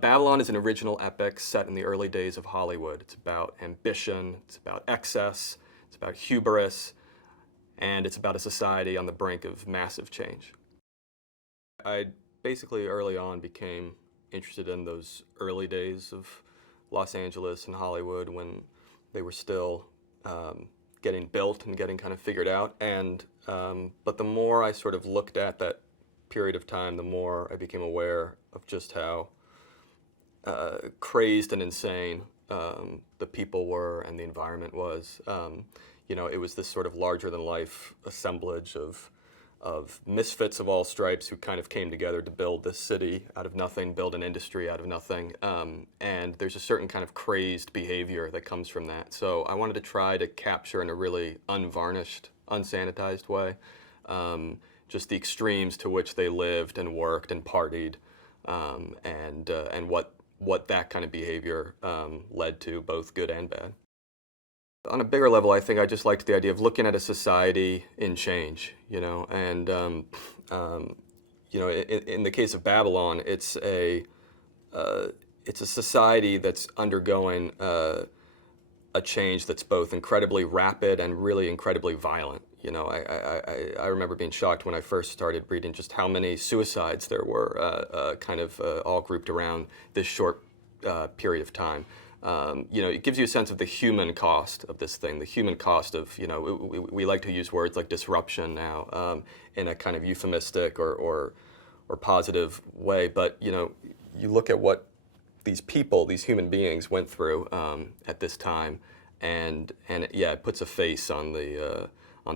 Babylon is an original epic set in the early days of Hollywood. It's about ambition, it's about excess, it's about hubris, and it's about a society on the brink of massive change. I basically early on became interested in those early days of Los Angeles and Hollywood when they were still getting built and getting kind of figured out. And but the more I sort of looked at that period of time, the more I became aware of just how crazed and insane the people were and the environment was. You know, it was this sort of larger-than-life assemblage of misfits of all stripes who kind of came together to build this city out of nothing, build an industry out of nothing. And there's a certain kind of crazed behavior that comes from that. So I wanted to try to capture in a really unvarnished, unsanitized way just the extremes to which they lived and worked and partied, and what that kind of behavior led to, both good and bad. On a bigger level, I think I just liked the idea of looking at a society in change, you know, and you know, in the case of Babylon, it's a society that's undergoing a change that's both incredibly rapid and really incredibly violent. You know, I remember being shocked when I first started reading just how many suicides there were, kind of all grouped around this short period of time. You know, it gives you a sense of the human cost of this thing, the human cost of, you know, we like to use words like disruption now in a kind of euphemistic or positive way, but, you know, you look at what these people, these human beings went through at this time, and yeah, it puts a face on the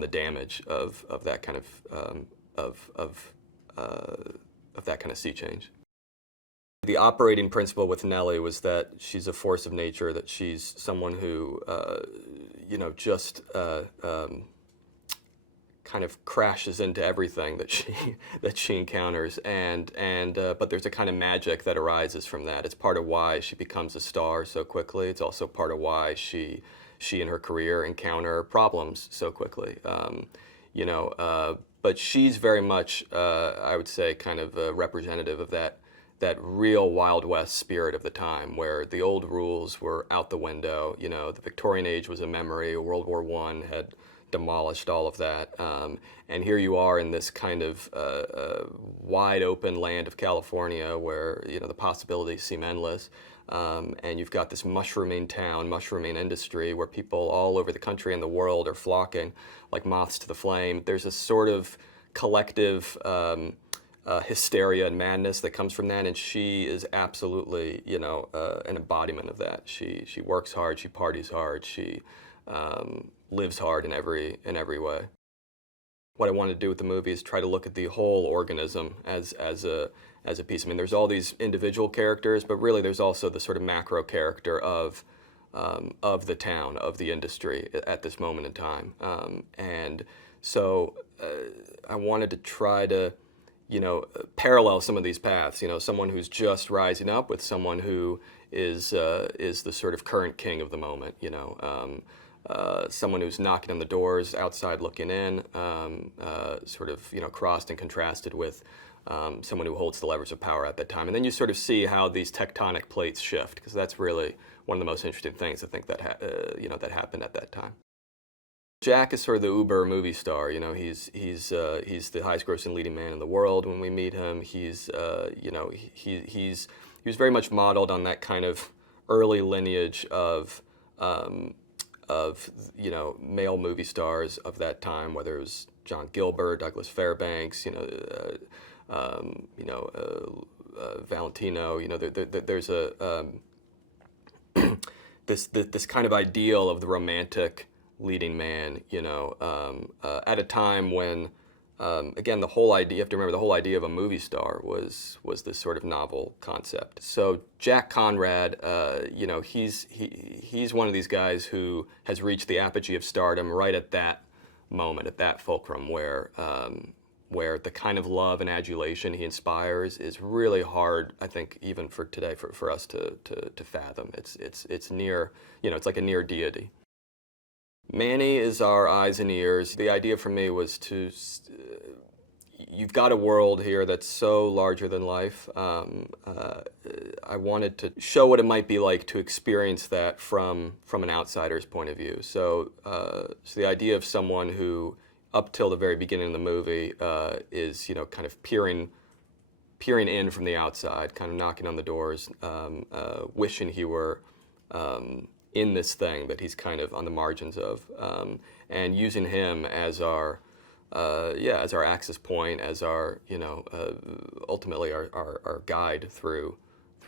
damage of that kind of that kind of sea change. The operating principle with Nellie was that she's a force of nature, that she's someone who, you know, just kind of crashes into everything that she encounters, but there's a kind of magic that arises from that. It's part of why she becomes a star so quickly. It's also part of why she in her career encounter problems so quickly. You know, but she's very much, I would say, kind of representative of that real Wild West spirit of the time, where the old rules were out the window. You know, the Victorian age was a memory. World War I had demolished all of that. And here you are in this kind of wide open land of California where, you know, the possibilities seem endless. And you've got this mushrooming town, mushrooming industry where people all over the country and the world are flocking like moths to the flame. There's a sort of collective hysteria and madness that comes from that, and she is absolutely, you know, an embodiment of that. She works hard, she parties hard, she lives hard in every way. What I wanted to do with the movie is try to look at the whole organism as a piece. I mean, there's all these individual characters, but really there's also the sort of macro character of the town, of the industry at this moment in time. And so I wanted to try to, you know, parallel some of these paths. You know, someone who's just rising up with someone who is the sort of current king of the moment. You know, someone who's knocking on the doors outside looking in, sort of, you know, crossed and contrasted with someone who holds the levers of power at that time. And then you sort of see how these tectonic plates shift, because that's really one of the most interesting things I think that you know, that happened at that time. Jack is sort of the uber movie star. You know, he's the highest grossing leading man in the world when we meet him. He's you know, he was very much modeled on that kind of early lineage of you know, male movie stars of that time, whether it was John Gilbert, Douglas Fairbanks, you know, Valentino. You know, there's a this kind of ideal of the romantic leading man, you know, at a time when, again, the whole idea, you have to remember, the whole idea of a movie star was this sort of novel concept. So Jack Conrad, you know, he's one of these guys who has reached the apogee of stardom right at that moment, at that fulcrum, where the kind of love and adulation he inspires is really hard, I think, even for today, for us to fathom. It's near, you know, it's like a near deity. Manny is our eyes and ears. The idea for me was to, you've got a world here that's so larger than life. I wanted to show what it might be like to experience that from an outsider's point of view. So, so the idea of someone who, up till the very beginning of the movie, is kind of peering in from the outside, kind of knocking on the doors, wishing he were in this thing that he's kind of on the margins of, and using him as our as our access point, as our ultimately our guide through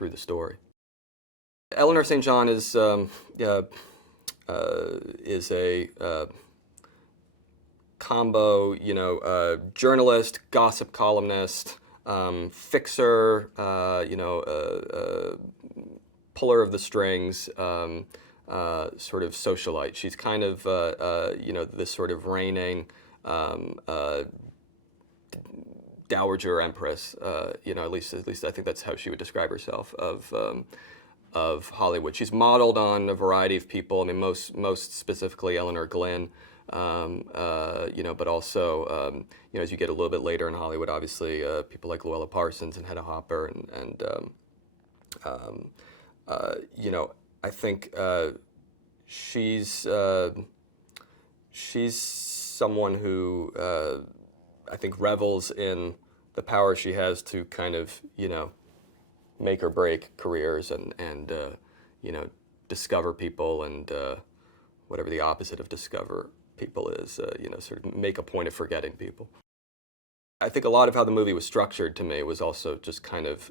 the story. Eleanor St. John is a combo, journalist, gossip columnist, fixer, puller of the strings, sort of socialite. She's kind of this sort of reigning dowager empress. At least I think that's how she would describe herself of Hollywood. She's modeled on a variety of people. I mean, most specifically Eleanor Glynn. But also, as you get a little bit later in Hollywood, obviously, people like Luella Parsons and Hedda Hopper, and I think she's someone who I think revels in the power she has to kind of, make or break careers and discover people and whatever the opposite of discover people is, sort of make a point of forgetting people. I think a lot of how the movie was structured to me was also just kind of,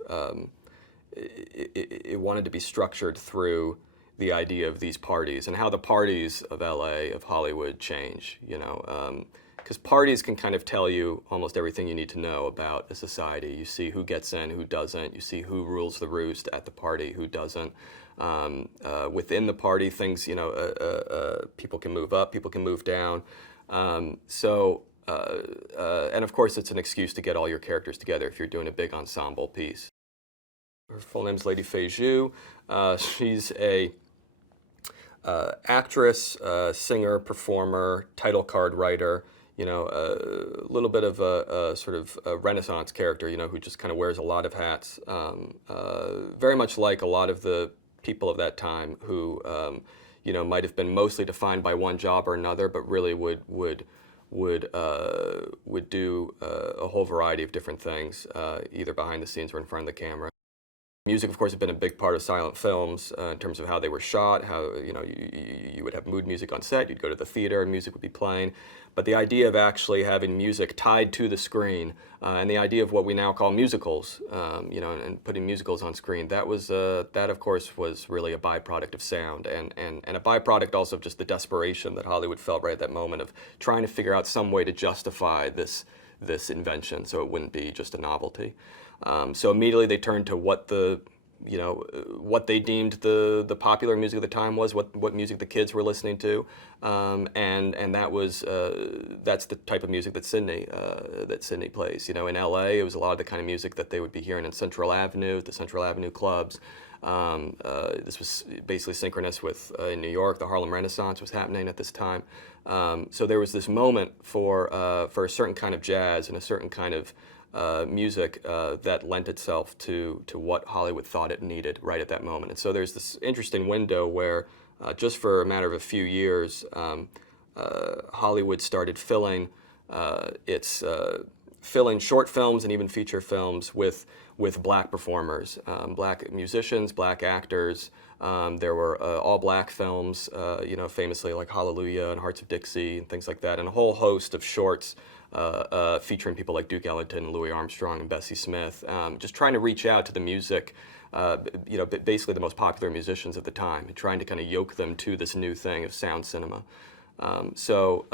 it wanted to be structured through the idea of these parties and how the parties of LA, of Hollywood, change, because parties can kind of tell you almost everything you need to know about a society. You see who gets in, who doesn't. You see who rules the roost at the party, who doesn't. Within the party, things, people can move up, people can move down. And of course, it's an excuse to get all your characters together if you're doing a big ensemble piece. Her full name's Lady Fei Zhu. She's a actress, singer, performer, title card writer, a little bit of a sort of a Renaissance character, who just kind of wears a lot of hats, very much like a lot of the people of that time who, might have been mostly defined by one job or another, but really would do a whole variety of different things, either behind the scenes or in front of the camera. Music, of course, has been a big part of silent films in terms of how they were shot, how, you would have mood music on set, you'd go to the theater and music would be playing. But the idea of actually having music tied to the screen, and the idea of what we now call musicals, and putting musicals on screen, that was, that of course was really a byproduct of sound, and a byproduct also of just the desperation that Hollywood felt right at that moment of trying to figure out some way to justify this invention so it wouldn't be just a novelty. So immediately they turned to what what they deemed the popular music of the time was, what music the kids were listening to, and that was that's the type of music that Sydney plays. In LA, it was a lot of the kind of music that they would be hearing in Central Avenue, the Central Avenue clubs. This was basically synchronous with in New York, the Harlem Renaissance was happening at this time. So there was this moment for a certain kind of jazz and a certain kind of music that lent itself to what Hollywood thought it needed right at that moment. And so there's this interesting window where just for a matter of a few years, Hollywood started filling short films and even feature films with black performers, black musicians, black actors. There were all black films, famously like Hallelujah and Hearts of Dixie and things like that, and a whole host of shorts featuring people like Duke Ellington, Louis Armstrong, and Bessie Smith, just trying to reach out to the music, basically the most popular musicians at the time, and trying to kind of yoke them to this new thing of sound cinema. So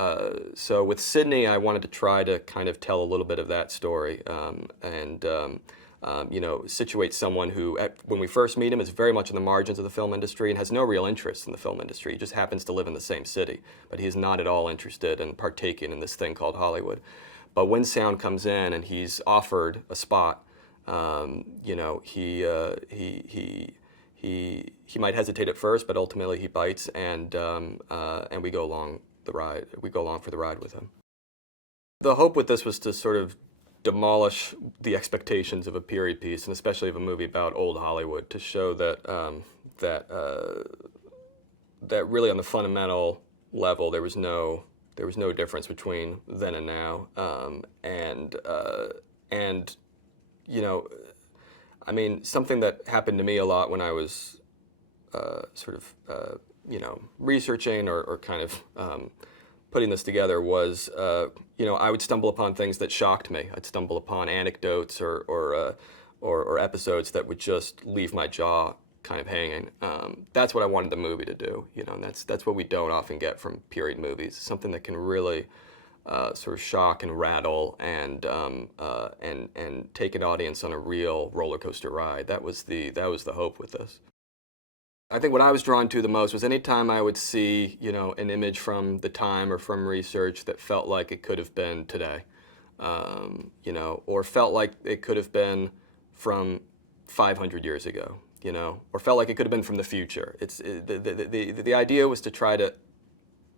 with Sydney, I wanted to try to kind of tell a little bit of that story, and situate someone who, when we first meet him, is very much in the margins of the film industry and has no real interest in the film industry. He just happens to live in the same city, but he's not at all interested in partaking in this thing called Hollywood. But when sound comes in and he's offered a spot, he might hesitate at first, but ultimately he bites, and we go along the ride. We go along for the ride with him. The hope with this was to sort of demolish the expectations of a period piece, and especially of a movie about old Hollywood, to show that that really on the fundamental level there was no difference between then and now, and you know, I mean, something that happened to me a lot when I was you know, researching or kind of putting this together was, you know, I would stumble upon things that shocked me. I'd stumble upon anecdotes or episodes that would just leave my jaw kind of hanging. That's what I wanted the movie to do, you know, and that's what we don't often get from period movies. Something that can really sort of shock and rattle and take an audience on a real roller coaster ride. That was the hope with this. I think what I was drawn to the most was anytime I would see, you know, an image from the time or from research that felt like it could have been today, you know, or felt like it could have been from 500 years ago, you know, or felt like it could have been from the future. The idea was to try to,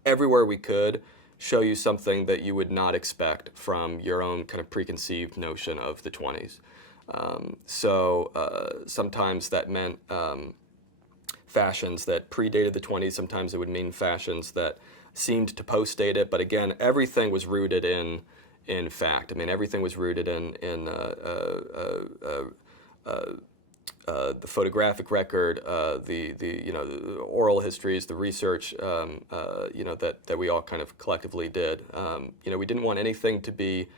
everywhere we could, show you something that you would not expect from your own kind of preconceived notion of the 20s. Sometimes that meant fashions that predated the 20s. Sometimes it would mean fashions that seemed to post-date it. But again, everything was rooted in fact. I mean, everything was rooted in the photographic record, the you know, the oral histories, the research, you know, that we all kind of collectively did. You know, we didn't want anything to be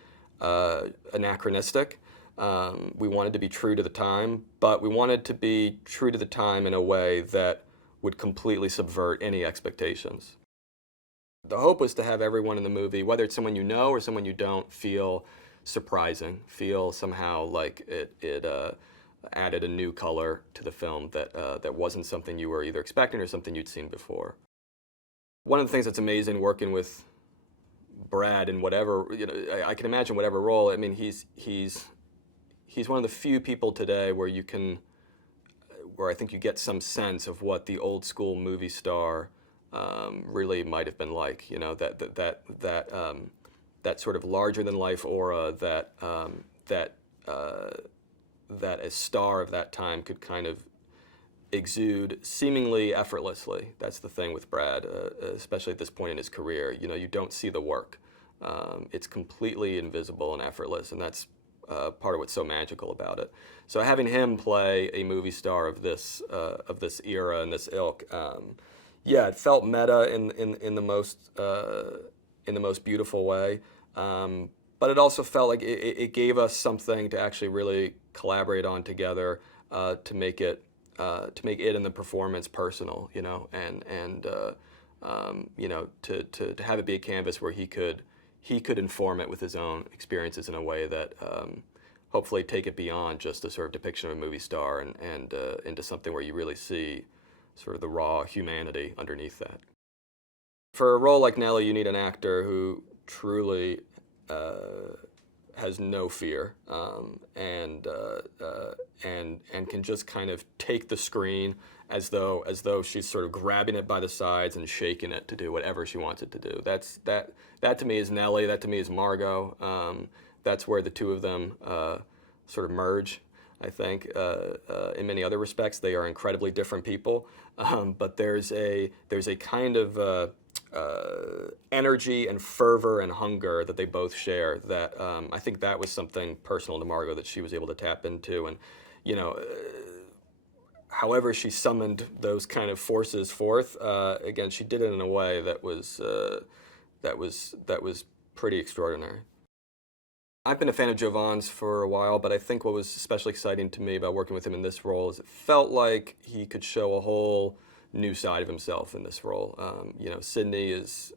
anachronistic. We wanted to be true to the time, but we wanted to be true to the time in a way that would completely subvert any expectations. The hope was to have everyone in the movie, whether it's someone you know or someone you don't, feel surprising, feel somehow like it added a new color to the film that wasn't something you were either expecting or something you'd seen before. One of the things that's amazing working with Brad in whatever, you know, I can imagine whatever role. I mean, he's one of the few people today where I think you get some sense of what the old school movie star really might have been like. You know, that sort of larger than life aura that a star of that time could kind of exude seemingly effortlessly. That's the thing with Brad, especially at this point in his career. You know, you don't see the work. It's completely invisible and effortless, and that's part of what's so magical about it. So having him play a movie star of this era and this ilk, yeah, it felt meta in the most beautiful way, but it also felt like it gave us something to actually really collaborate on together, to make it and the performance personal, you know, and you know, to have it be a canvas where he could inform it with his own experiences in a way that hopefully take it beyond just a sort of depiction of a movie star and into something where you really see sort of the raw humanity underneath that. For a role like Nellie, you need an actor who truly has no fear, and can just kind of take the screen as though she's sort of grabbing it by the sides and shaking it to do whatever she wants it to do. That to me is Nellie. That to me is Margot. That's where the two of them sort of merge. I think in many other respects they are incredibly different people, but there's a kind of energy and fervor and hunger that they both share that I think that was something personal to Margot that she was able to tap into. And you know, however she summoned those kind of forces forth, again, she did it in a way that was pretty extraordinary. I've been a fan of Jovan's for a while, but I think what was especially exciting to me about working with him in this role is it felt like he could show a whole new side of himself in this role. You know, Sidney has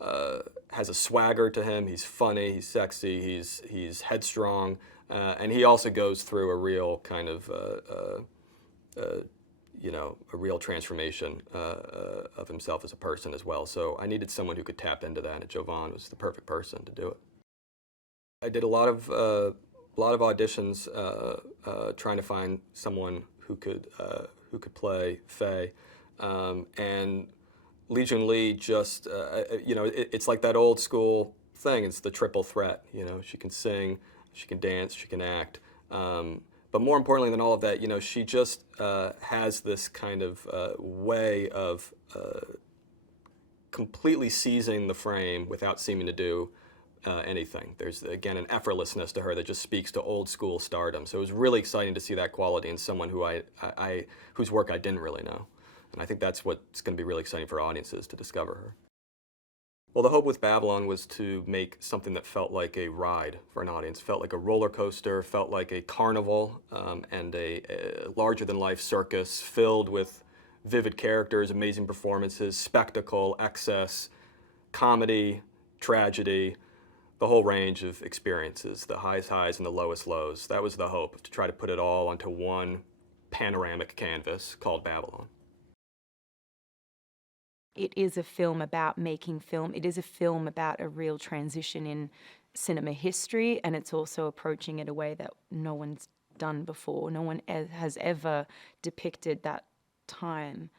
a swagger to him. He's funny. He's sexy. He's headstrong, and he also goes through a real kind of you know, a real transformation of himself as a person as well. So I needed someone who could tap into that, and Jovan was the perfect person to do it. I did a lot of auditions trying to find someone who could play Faye, and Legion Lee just you know, it's like that old school thing. It's the triple threat. She can sing, she can dance, she can act. But more importantly than all of that, she just has this kind of way of completely seizing the frame without seeming to do anything. There's, again, an effortlessness to her that just speaks to old school stardom. So it was really exciting to see that quality in someone whose work I didn't really know. And I think that's what's going to be really exciting for audiences to discover her. Well, the hope with Babylon was to make something that felt like a ride for an audience, felt like a roller coaster, felt like a carnival, and a larger-than-life circus filled with vivid characters, amazing performances, spectacle, excess, comedy, tragedy, the whole range of experiences, the highest highs and the lowest lows. That was the hope, to try to put it all onto one panoramic canvas called Babylon. It is a film about making film. It is a film about a real transition in cinema history, and it's also approaching it a way that no one's done before. No one has ever depicted that time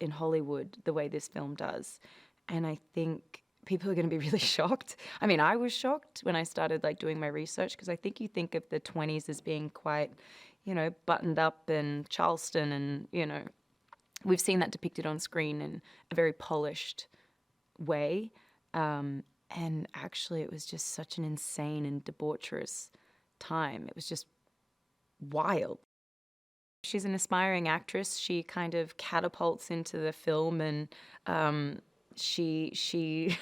in Hollywood the way this film does. And I think people are going to be really shocked. I mean, I was shocked when I started doing my research, because I think you think of the 20s as being quite, buttoned up and Charleston, and, we've seen that depicted on screen in a very polished way. And actually, it was just such an insane and debaucherous time. It was just wild. She's an aspiring actress. She kind of catapults into the film, and she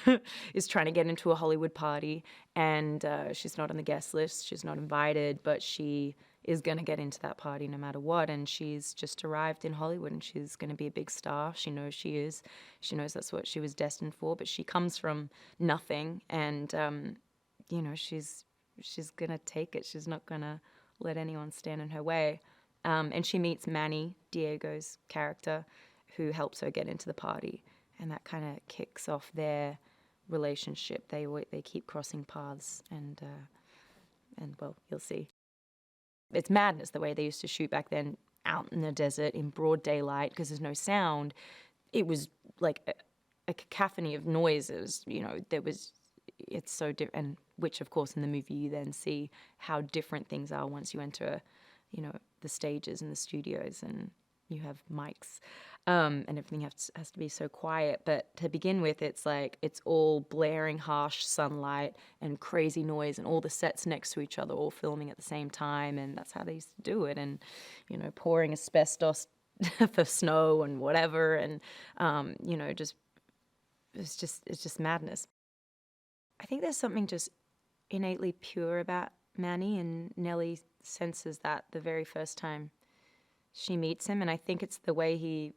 is trying to get into a Hollywood party, and she's not on the guest list. She's not invited, but she is going to get into that party no matter what, and she's just arrived in Hollywood, and she's going to be a big star. She knows she is. She knows that's what she was destined for, but she comes from nothing, and, she's going to take it. She's not going to let anyone stand in her way. And she meets Manny, Diego's character, who helps her get into the party, and that kind of kicks off their relationship. They keep crossing paths, and well, you'll see. It's madness the way they used to shoot back then, out in the desert in broad daylight, because there's no sound. It was like a cacophony of noises. It's so different, and which of course in the movie you then see how different things are once you enter, the stages and the studios, and you have mics, and everything has to be so quiet. But to begin with, it's all blaring, harsh sunlight and crazy noise, and all the sets next to each other, all filming at the same time, and that's how they used to do it. And pouring asbestos for snow and whatever, and it's just madness. I think there's something just innately pure about Manny, and Nellie senses that the very first time she meets him, and I think it's the way he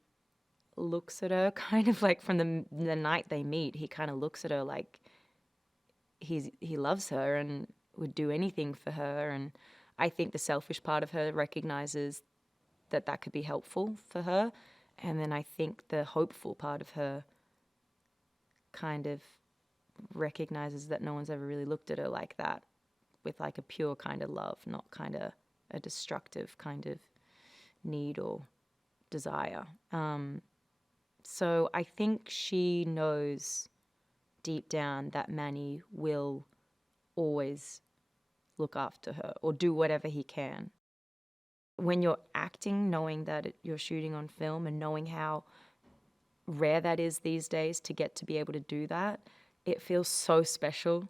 looks at her, kind of from the night they meet. He kind of looks at her like he loves her and would do anything for her, and I think the selfish part of her recognizes that could be helpful for her, and then I think the hopeful part of her kind of recognizes that no one's ever really looked at her like that, with a pure kind of love, not kind of a destructive kind of need or desire. So I think she knows deep down that Manny will always look after her or do whatever he can. When you're acting, knowing that you're shooting on film, and knowing how rare that is these days to get to be able to do that, it feels so special.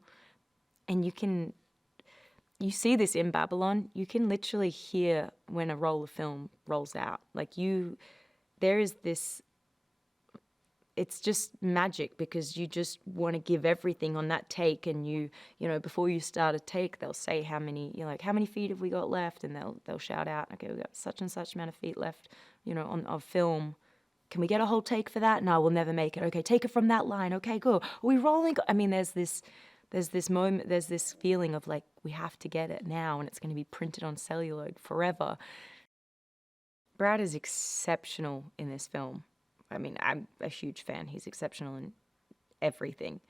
And you see this in Babylon. You can literally hear when a roll of film rolls out. There is this, it's just magic, because you just want to give everything on that take, and before you start a take, they'll say how many feet have we got left, and they'll shout out, okay, we've got such and such amount of feet left, of film. Can we get a whole take for that? No, we'll never make it. Okay, take it from that line. Okay, go. Are we rolling? I mean, there's this moment, there's this feeling of we have to get it now, and it's going to be printed on celluloid forever. Brad is exceptional in this film. I mean, I'm a huge fan. He's exceptional in everything.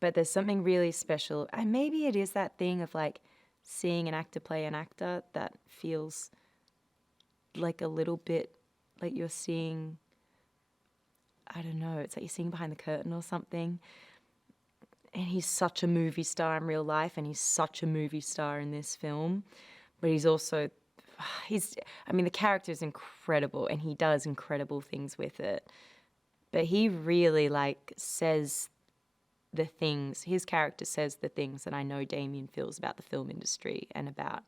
But there's something really special. And maybe it is that thing of seeing an actor play an actor that feels a little bit like you're seeing, I don't know, it's like you're seeing behind the curtain or something. and he's such a movie star in real life, and he's such a movie star in this film. But he's also, I mean, the character is incredible, and he does incredible things with it. But he really, like, says the things, his character says the things that I know Damien feels about the film industry and about,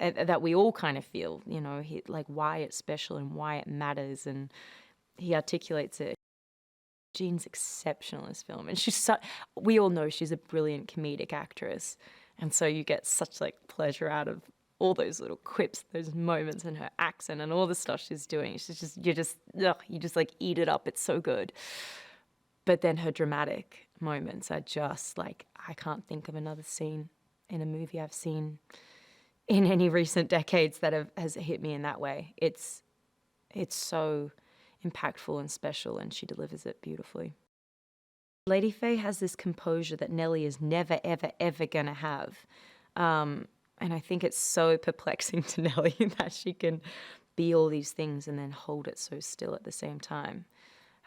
that we all kind of feel, you know, like why it's special and why it matters, and he articulates it. Jean's exceptional in this film, and we all know she's a brilliant comedic actress, and so you get such like pleasure out of all those little quips, those moments, and her accent and all the stuff she's doing. You just like eat it up. It's so good. But then her dramatic moments are just like, I can't think of another scene in a movie I've seen in any recent decades that has hit me in that way. It's so impactful and special, and she delivers it beautifully. Lady Faye has this composure that Nellie is never, ever, ever going to have. And I think it's so perplexing to Nellie that she can be all these things and then hold it so still at the same time.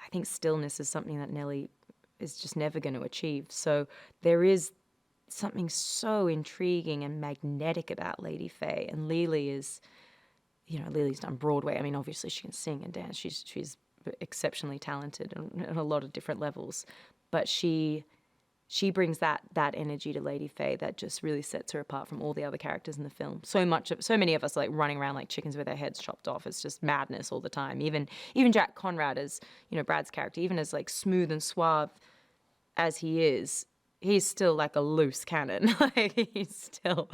I think stillness is something that Nellie is just never going to achieve. So there is something so intriguing and magnetic about Lady Faye. And Lily is, you know, Lily's done Broadway. I mean, obviously she can sing and dance. She's exceptionally talented on a lot of different levels. But she brings that energy to Lady Faye that just really sets her apart from all the other characters in the film. So many of us are like running around like chickens with their heads chopped off. It's just madness all the time. Even Jack Conrad, as you know, Brad's character, even as like smooth and suave as he is, he's still like a loose cannon. Like he's still,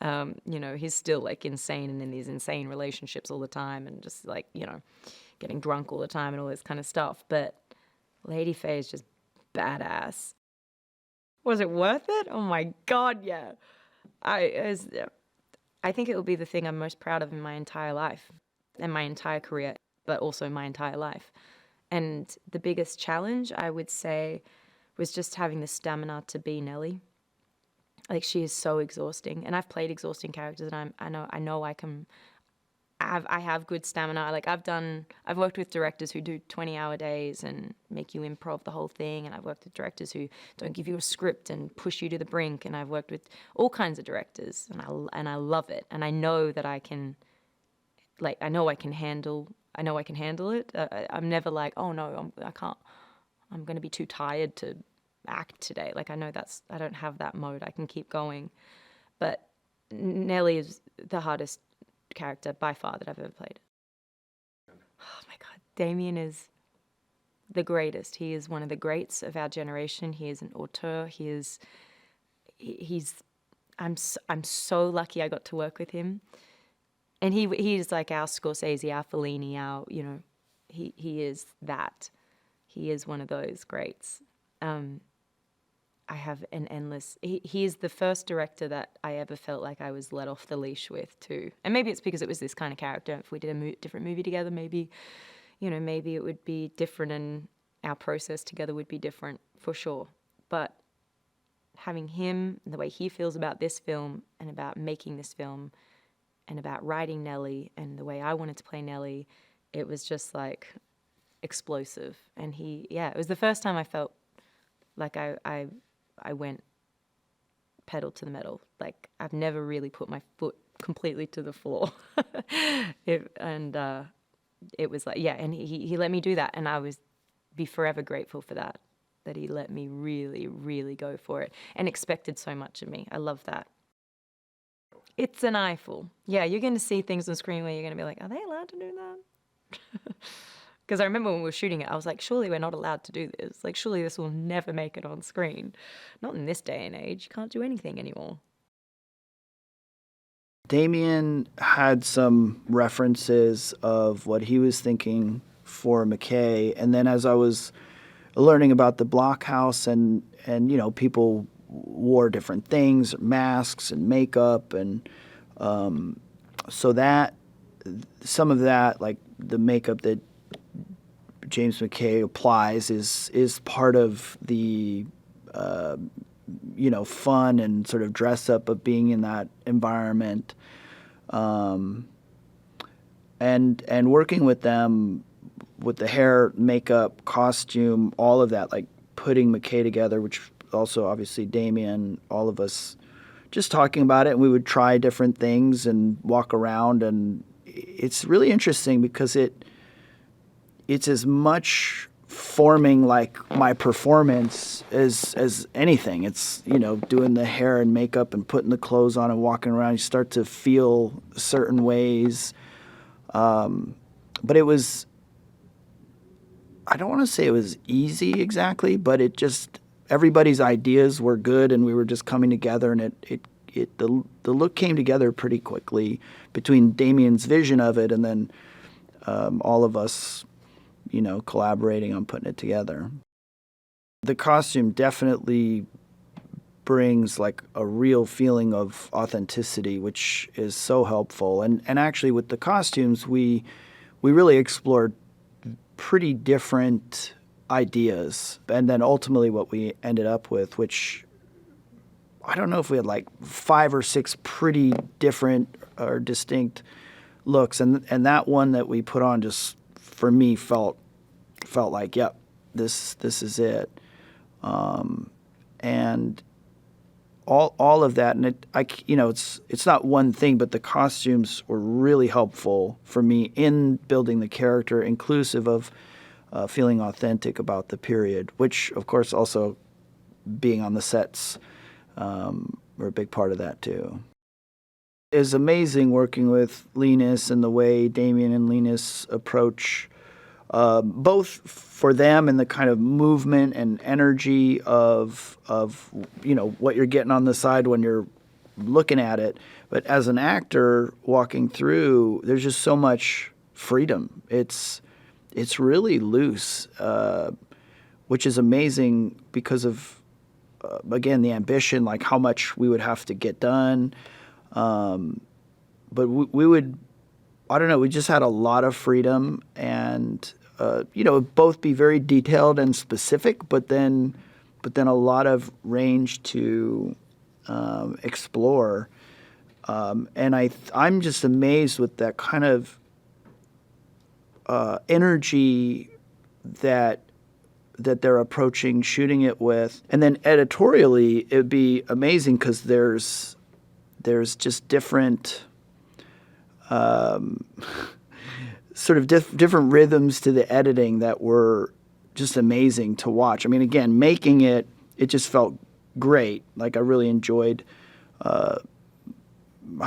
you know, he's still like insane and in these insane relationships all the time, and just like, you know, getting drunk all the time and all this kind of stuff. But Lady Faye is just badass. Was it worth it? Oh my God, yeah. I think it will be the thing I'm most proud of in my entire life and my entire career, but also my entire life. And the biggest challenge, I would say, was just having the stamina to be Nellie. Like, she is so exhausting, and I've played exhausting characters, and I know I can. I have good stamina. Like I've worked with directors who do 20-hour days and make you improv the whole thing, and I've worked with directors who don't give you a script and push you to the brink, and I've worked with all kinds of directors, and I love it, and I know that I can handle it. I'm never like, oh no, I can't. I'm going to be too tired to act today. Like I know I don't have that mode. I can keep going, but Nellie is the hardest character by far that I've ever played. Oh my God, Damien is the greatest. He is one of the greats of our generation. He is an auteur. I'm so lucky I got to work with him. And he is like our Scorsese, our Fellini, our, you know, he is that. He is one of those greats. I have an endless... He is the first director that I ever felt like I was let off the leash with, too. And maybe it's because it was this kind of character. If we did a different movie together, maybe it would be different, and our process together would be different, for sure. But having him, and the way he feels about this film, and about making this film, and about writing Nellie, and the way I wanted to play Nellie, it was just, like, explosive. And it was the first time I felt like I went pedal to the metal. Like, I've never really put my foot completely to the floor. It was like, yeah, and he let me do that, and I was be forever grateful for that he let me really, really go for it and expected so much of me. I love that. It's an eyeful. Yeah, you're going to see things on screen where you're going to be like, are they allowed to do that? Because I remember when we were shooting it, I was like, surely we're not allowed to do this. Like, surely this will never make it on screen. Not in this day and age. You can't do anything anymore. Damien had some references of what he was thinking for McKay. And then as I was learning about the Blockhouse and you know, people wore different things, masks and makeup. And so that, some of that, like the makeup that James McKay applies is part of the you know, fun and sort of dress up of being in that environment, and working with them with the hair, makeup, costume, all of that, like putting McKay together, which also obviously Damien, all of us just talking about it, and we would try different things and walk around, and it's really interesting because it's as much forming like my performance as anything. It's, you know, doing the hair and makeup and putting the clothes on and walking around. You start to feel certain ways. But it was, I don't want to say it was easy exactly, but it just, everybody's ideas were good and we were just coming together, and the look came together pretty quickly between Damien's vision of it and then all of us, you know, collaborating on putting it together. The costume definitely brings like a real feeling of authenticity, which is so helpful. And actually with the costumes, we really explored pretty different ideas. And then ultimately what we ended up with, which I don't know if we had like 5 or 6 pretty different or distinct looks. And that one that we put on just, for me, felt like, yep, this is it. And all of that, and it's not one thing, but the costumes were really helpful for me in building the character, inclusive of feeling authentic about the period, which of course also being on the sets were a big part of that too. It was amazing working with Linus and the way Damien and Linus approach both for them and the kind of movement and energy of you know what you're getting on the side when you're looking at it, but as an actor walking through, there's just so much freedom. It's really loose, which is amazing because of again the ambition, like how much we would have to get done, but we would, I don't know, we just had a lot of freedom and. Both be very detailed and specific, but then a lot of range to explore. And I'm just amazed with that kind of energy that they're approaching shooting it with. And then editorially, it'd be amazing because there's just different. Sort of different rhythms to the editing that were just amazing to watch. I mean, again, making it just felt great. Like I really enjoyed how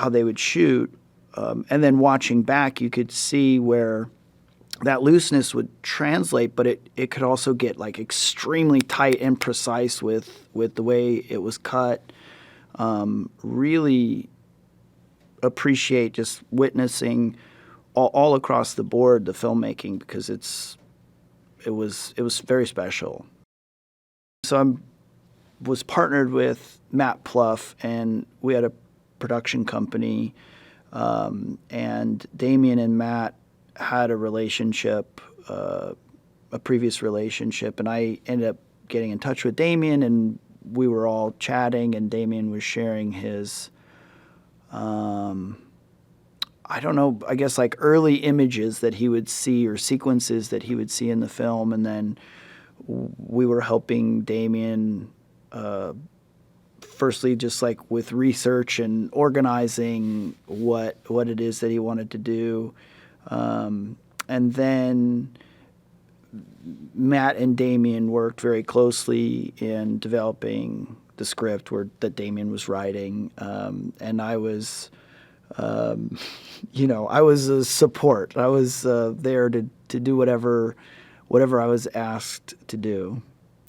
they would shoot. And then watching back, you could see where that looseness would translate, but it could also get like extremely tight and precise with the way it was cut. Really appreciate just witnessing all across the board the filmmaking, because it was very special. So I was partnered with Matt Plouffe, and we had a production company, and Damien and Matt had a relationship, a previous relationship, and I ended up getting in touch with Damien, and we were all chatting, and Damien was sharing his I don't know, I guess like early images that he would see or sequences that he would see in the film. And then we were helping Damien, firstly, just like with research and organizing what it is that he wanted to do. And then Matt and Damien worked very closely in developing the script that Damien was writing. And I was... I was a support. I was there to do whatever I was asked to do,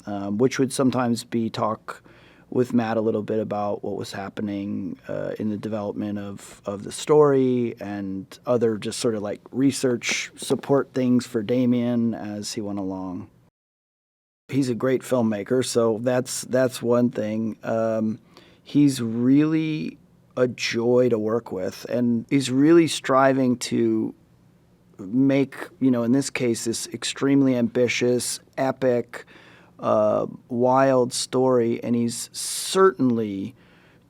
which would sometimes be talk with Matt a little bit about what was happening in the development of the story and other just sort of like research support things for Damien as he went along. He's a great filmmaker, so that's one thing. He's really a joy to work with, and he's really striving to make, in this case, this extremely ambitious, epic, wild story, and he's certainly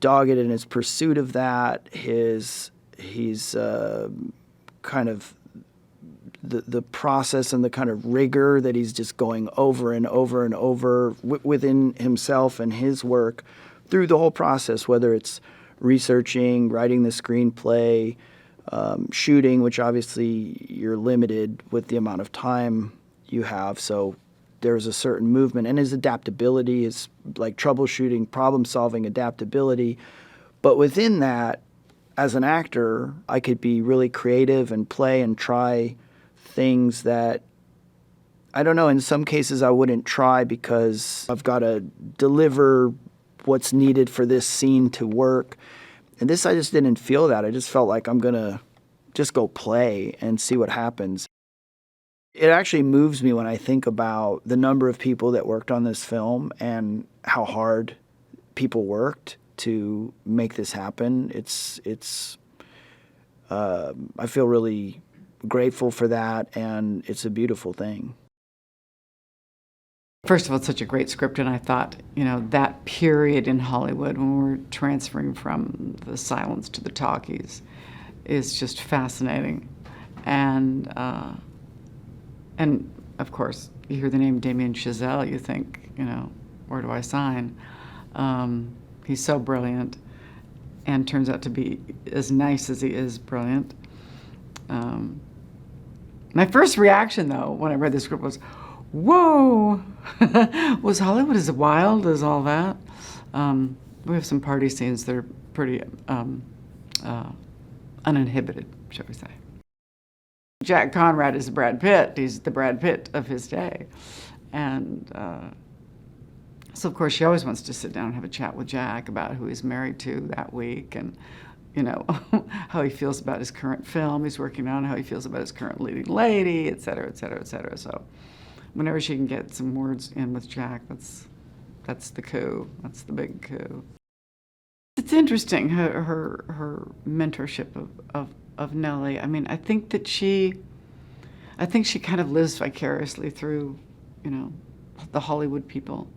dogged in his pursuit of that. He's kind of the process and the kind of rigor that he's just going over and over and over within himself and his work through the whole process, whether it's researching, writing the screenplay, shooting, which obviously you're limited with the amount of time you have. So there's a certain movement, and his adaptability, his like troubleshooting, problem solving adaptability. But within that, as an actor, I could be really creative and play and try things that, I don't know, in some cases I wouldn't try because I've got to deliver what's needed for this scene to work. And this, I just didn't feel that. I just felt like I'm going to just go play and see what happens. It actually moves me when I think about the number of people that worked on this film and how hard people worked to make this happen. I feel really grateful for that, and it's a beautiful thing. First of all, it's such a great script, and I thought, that period in Hollywood when we're transferring from the silence to the talkies is just fascinating. And of course, you hear the name Damien Chazelle, you think, where do I sign? He's so brilliant, and turns out to be as nice as he is brilliant. My first reaction, though, when I read the script was, whoa! Was Hollywood as wild as all that? We have some party scenes that are pretty uninhibited, shall we say. Jack Conrad is Brad Pitt. He's the Brad Pitt of his day. And so, of course, she always wants to sit down and have a chat with Jack about who he's married to that week and, how he feels about his current film he's working on, how he feels about his current leading lady, et cetera, et cetera, et cetera. So whenever she can get some words in with Jack, that's the coup. That's the big coup. It's interesting, her mentorship of Nellie. I mean, I think she kind of lives vicariously through, the Hollywood people.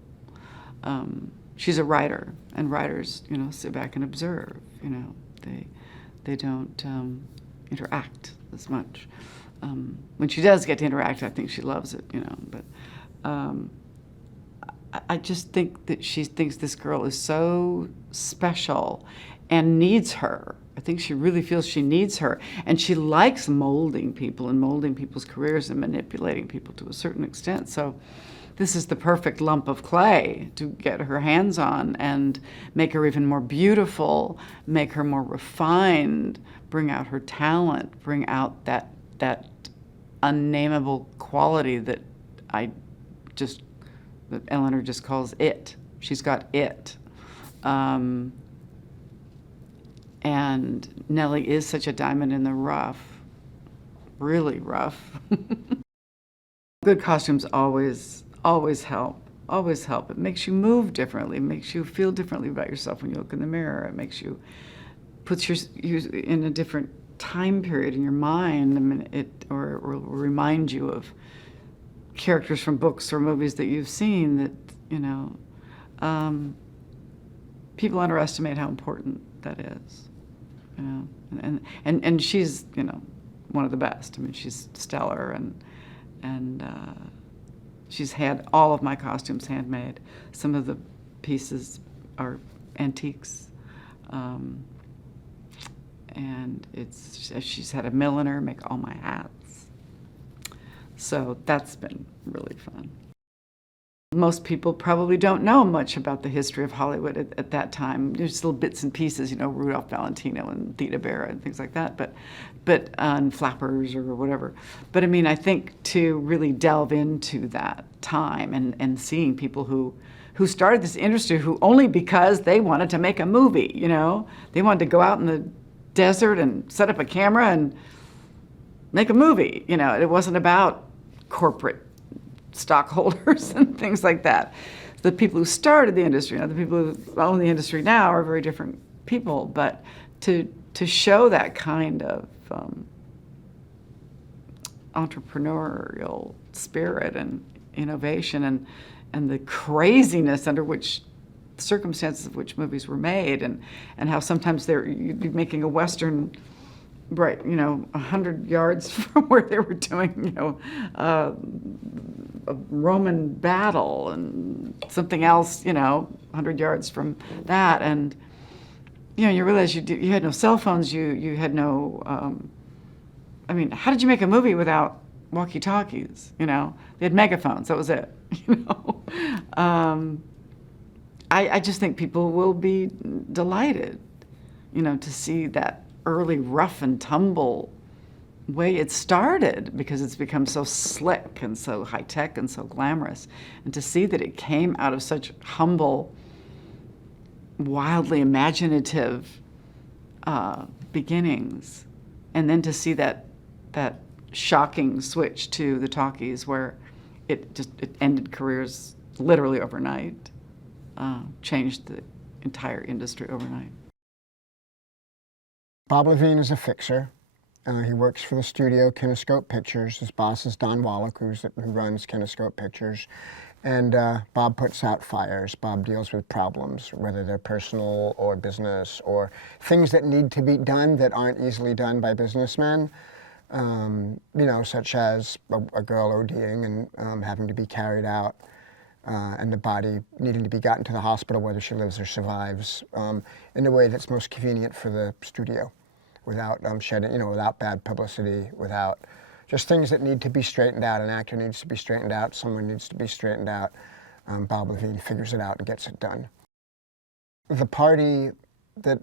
She's a writer, and writers, sit back and observe. They don't interact as much. When she does get to interact, I think she loves it, But I just think that she thinks this girl is so special and needs her. I think she really feels she needs her. And she likes molding people and molding people's careers and manipulating people to a certain extent. So this is the perfect lump of clay to get her hands on and make her even more beautiful, make her more refined, bring out her talent, bring out that unnameable quality that that Eleanor just calls it. She's got it. And Nellie is such a diamond in the rough, really rough. Good costumes always help, always help. It makes you move differently, it makes you feel differently about yourself when you look in the mirror. It makes you, puts you in a different time period in your mind. I mean, or remind you of characters from books or movies that you've seen that, people underestimate how important that is, and she's, one of the best. I mean, she's stellar, and she's had all of my costumes handmade. Some of the pieces are antiques. And she's had a milliner make all my hats. So that's been really fun. Most people probably don't know much about the history of Hollywood at that time. There's little bits and pieces, Rudolph Valentino and Theda Bara and things like that, but and Flappers or whatever. But I mean, I think to really delve into that time and seeing people who started this industry who only because they wanted to make a movie, they wanted to go out in the desert and set up a camera and make a movie. It wasn't about corporate stockholders and things like that. The people who started the industry, the people who own the industry now are very different people, but to show that kind of entrepreneurial spirit and innovation and the craziness under which circumstances of which movies were made, and how sometimes you'd be making a Western right, 100 yards from where they were doing, a Roman battle and something else, 100 yards from that. And, you realize you had no cell phones, you had no, how did you make a movie without walkie-talkies, They had megaphones, that was it, I just think people will be delighted, to see that early rough and tumble way it started, because it's become so slick and so high-tech and so glamorous. And to see that it came out of such humble, wildly imaginative beginnings, and then to see that shocking switch to the talkies where it ended careers literally overnight, changed the entire industry overnight. Bob Levine is a fixer. He works for the studio Kinescope Pictures. His boss is Don Wallach, who runs Kinescope Pictures. And Bob puts out fires. Bob deals with problems, whether they're personal or business, or things that need to be done that aren't easily done by businessmen. Such as a girl ODing and having to be carried out, and the body needing to be gotten to the hospital, whether she lives or survives, in a way that's most convenient for the studio, without without bad publicity, without just things that need to be straightened out. An actor needs to be straightened out, someone needs to be straightened out. Bob Levine figures it out and gets it done. The party that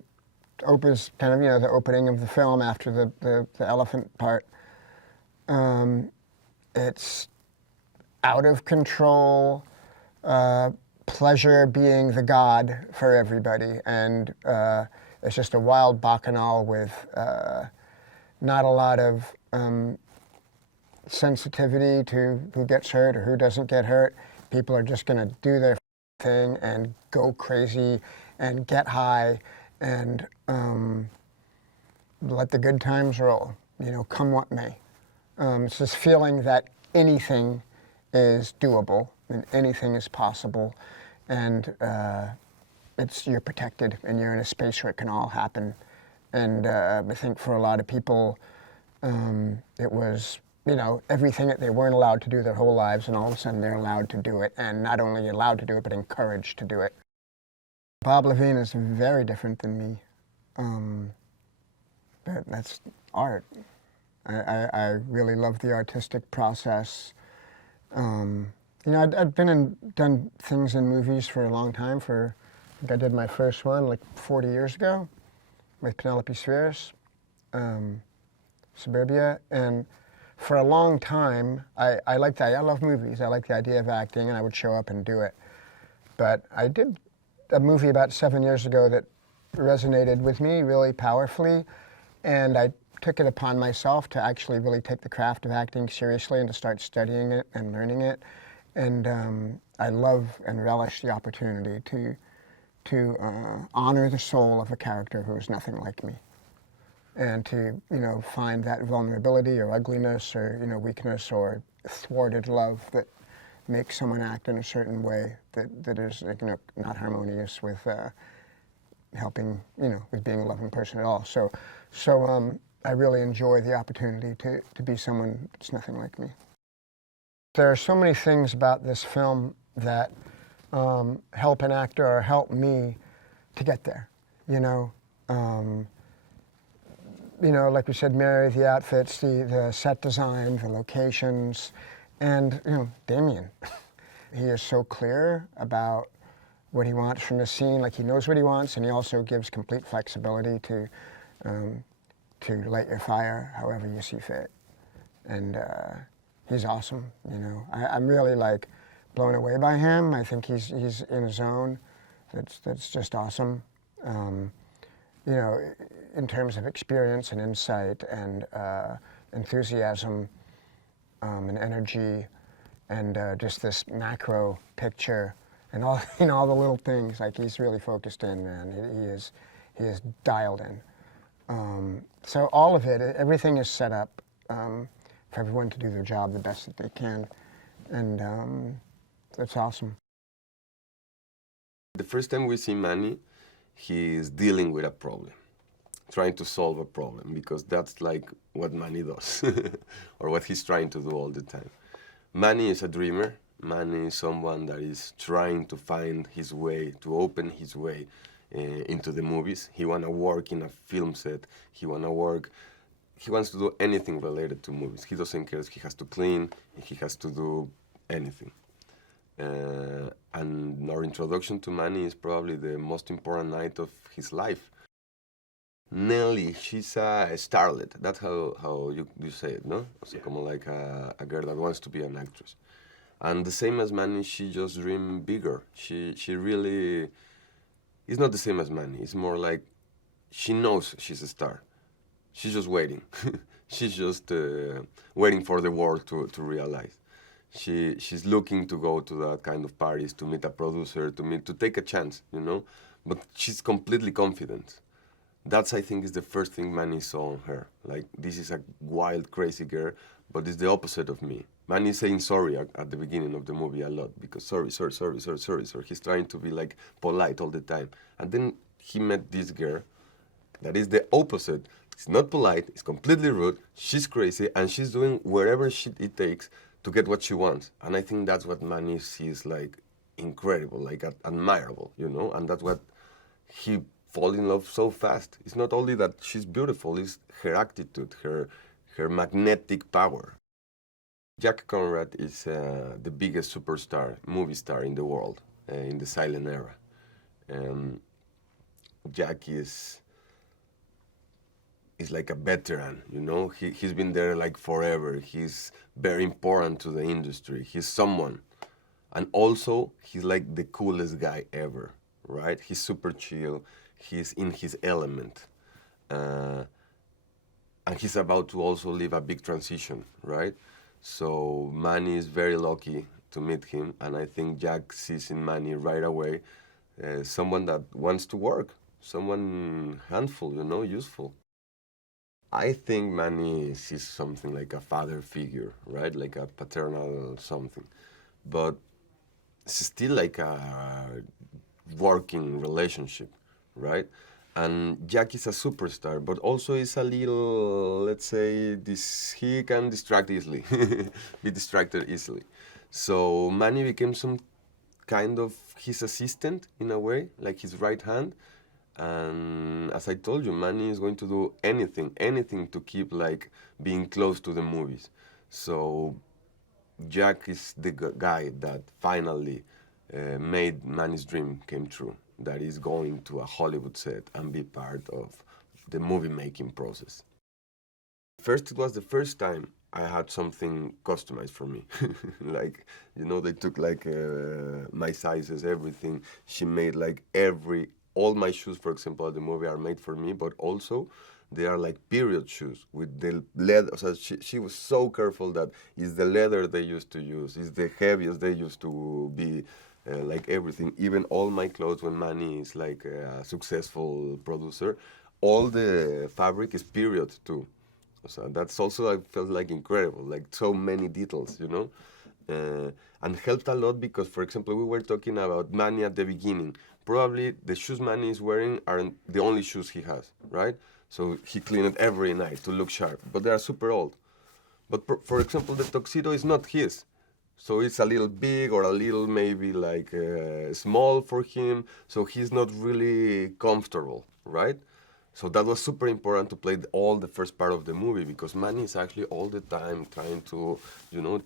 opens, the opening of the film after the elephant part, it's out of control, pleasure being the god for everybody, and it's just a wild bacchanal with not a lot of sensitivity to who gets hurt or who doesn't get hurt. People are just going to do their thing and go crazy and get high and let the good times roll, come what may. It's this feeling that anything is doable and anything is possible, and you're protected and you're in a space where it can all happen. And I think for a lot of people, it was, everything that they weren't allowed to do their whole lives, and all of a sudden they're allowed to do it, and not only allowed to do it, but encouraged to do it. Bob Levine is very different than me. But that's art. I really love the artistic process. I've done things in movies for a long time. I think I did my first one like 40 years ago with Penelope Spheres, Suburbia, and for a long time, I liked that. I love movies. I like the idea of acting, and I would show up and do it. But I did a movie about 7 years ago that resonated with me really powerfully, and I took it upon myself to actually really take the craft of acting seriously and to start studying it and learning it. And I love and relish the opportunity to honor the soul of a character who is nothing like me, and to find that vulnerability or ugliness or weakness or thwarted love that makes someone act in a certain way that is not harmonious with helping with being a loving person at all. So I really enjoy the opportunity to be someone that's nothing like me. There are so many things about this film that help an actor or help me to get there. Like we said, Mary, the outfits, the set design, the locations, and Damien. He is so clear about what he wants from the scene. Like, he knows what he wants, and he also gives complete flexibility to light your fire however you see fit. And he's awesome. I'm really blown away by him. I think he's in a zone that's just awesome. In terms of experience and insight and enthusiasm and energy and just this macro picture and all all the little things. He's really focused in, man. He is dialed in. So all of it, everything is set up for everyone to do their job the best that they can, and that's awesome. The first time we see Manny, he's dealing with a problem. trying to solve a problem, because that's like what Manny does, or what he's trying to do all the time. Manny is a dreamer. Manny is someone that is trying to find his way, to open his way into the movies. He want to work in a film set. He wants to do anything related to movies. He doesn't care if he has to clean, if he has to do anything. And our introduction to Manny is probably the most important night of his life. Nelly, she's a starlet. That's how you say it, no? So, como like a girl that wants to be an actress. And the same as Manny, she just dreamed bigger. She really is not the same as Manny. It's more like she knows she's a star. She's just waiting. She's just waiting for the world to realize. She's looking to go to that kind of parties, to meet a producer, to take a chance, you know? But she's completely confident. That's, I think, is the first thing Manny saw on her. Like, this is a wild, crazy girl, but it's the opposite of me. Manny is saying sorry at the beginning of the movie a lot, because sorry. He's trying to be like polite all the time. And then he met this girl that is the opposite. It's not polite, it's completely rude, she's crazy, and she's doing whatever it takes to get what she wants. And I think that's what Manny sees like incredible, like admirable, you know? And that's what he fall in love so fast. It's not only that she's beautiful, it's her attitude, her magnetic power. Jack Conrad is the biggest superstar, movie star in the world, in the silent era. Jack is like a veteran, you know? He's been there like forever. He's very important to the industry. He's someone. And also, he's like the coolest guy ever, right? He's super chill. He's in his element. And he's about to also live a big transition, right? So Manny is very lucky to meet him, and I think Jack sees in Manny right away someone that wants to work, someone handful, you know, useful. I think Manny sees something like a father figure, right? Like a paternal something. But it's still like a working relationship, right? And Jack is a superstar, but also is a little, let's say, he can distract easily, be distracted easily. So Manny became some kind of his assistant in a way, like his right hand. And as I told you, Manny is going to do anything to keep like being close to the movies. So Jack is the guy that finally made Manny's dream came true. That is going to a Hollywood set and be part of the movie making process. First, it was the first time I had something customized for me. Like, you know, they took like my sizes, everything. She made like all my shoes, for example, at the movie are made for me, but also they are like period shoes with the leather. So she was so careful that it's the leather they used to use, it's the heaviest they used to be, like everything. Even all my clothes, when Manny is like a successful producer, all the fabric is period too. So that's also, I felt like incredible, like so many details, you know? And helped a lot because, for example, we were talking about Manny at the beginning. Probably the shoes Manny is wearing aren't the only shoes he has, right? So he cleaned it every night to look sharp, but they are super old. But for example, the tuxedo is not his. So it's a little big or a little maybe like small for him. So he's not really comfortable, right? So that was super important to play all the first part of the movie because Manny is actually all the time trying to, you know,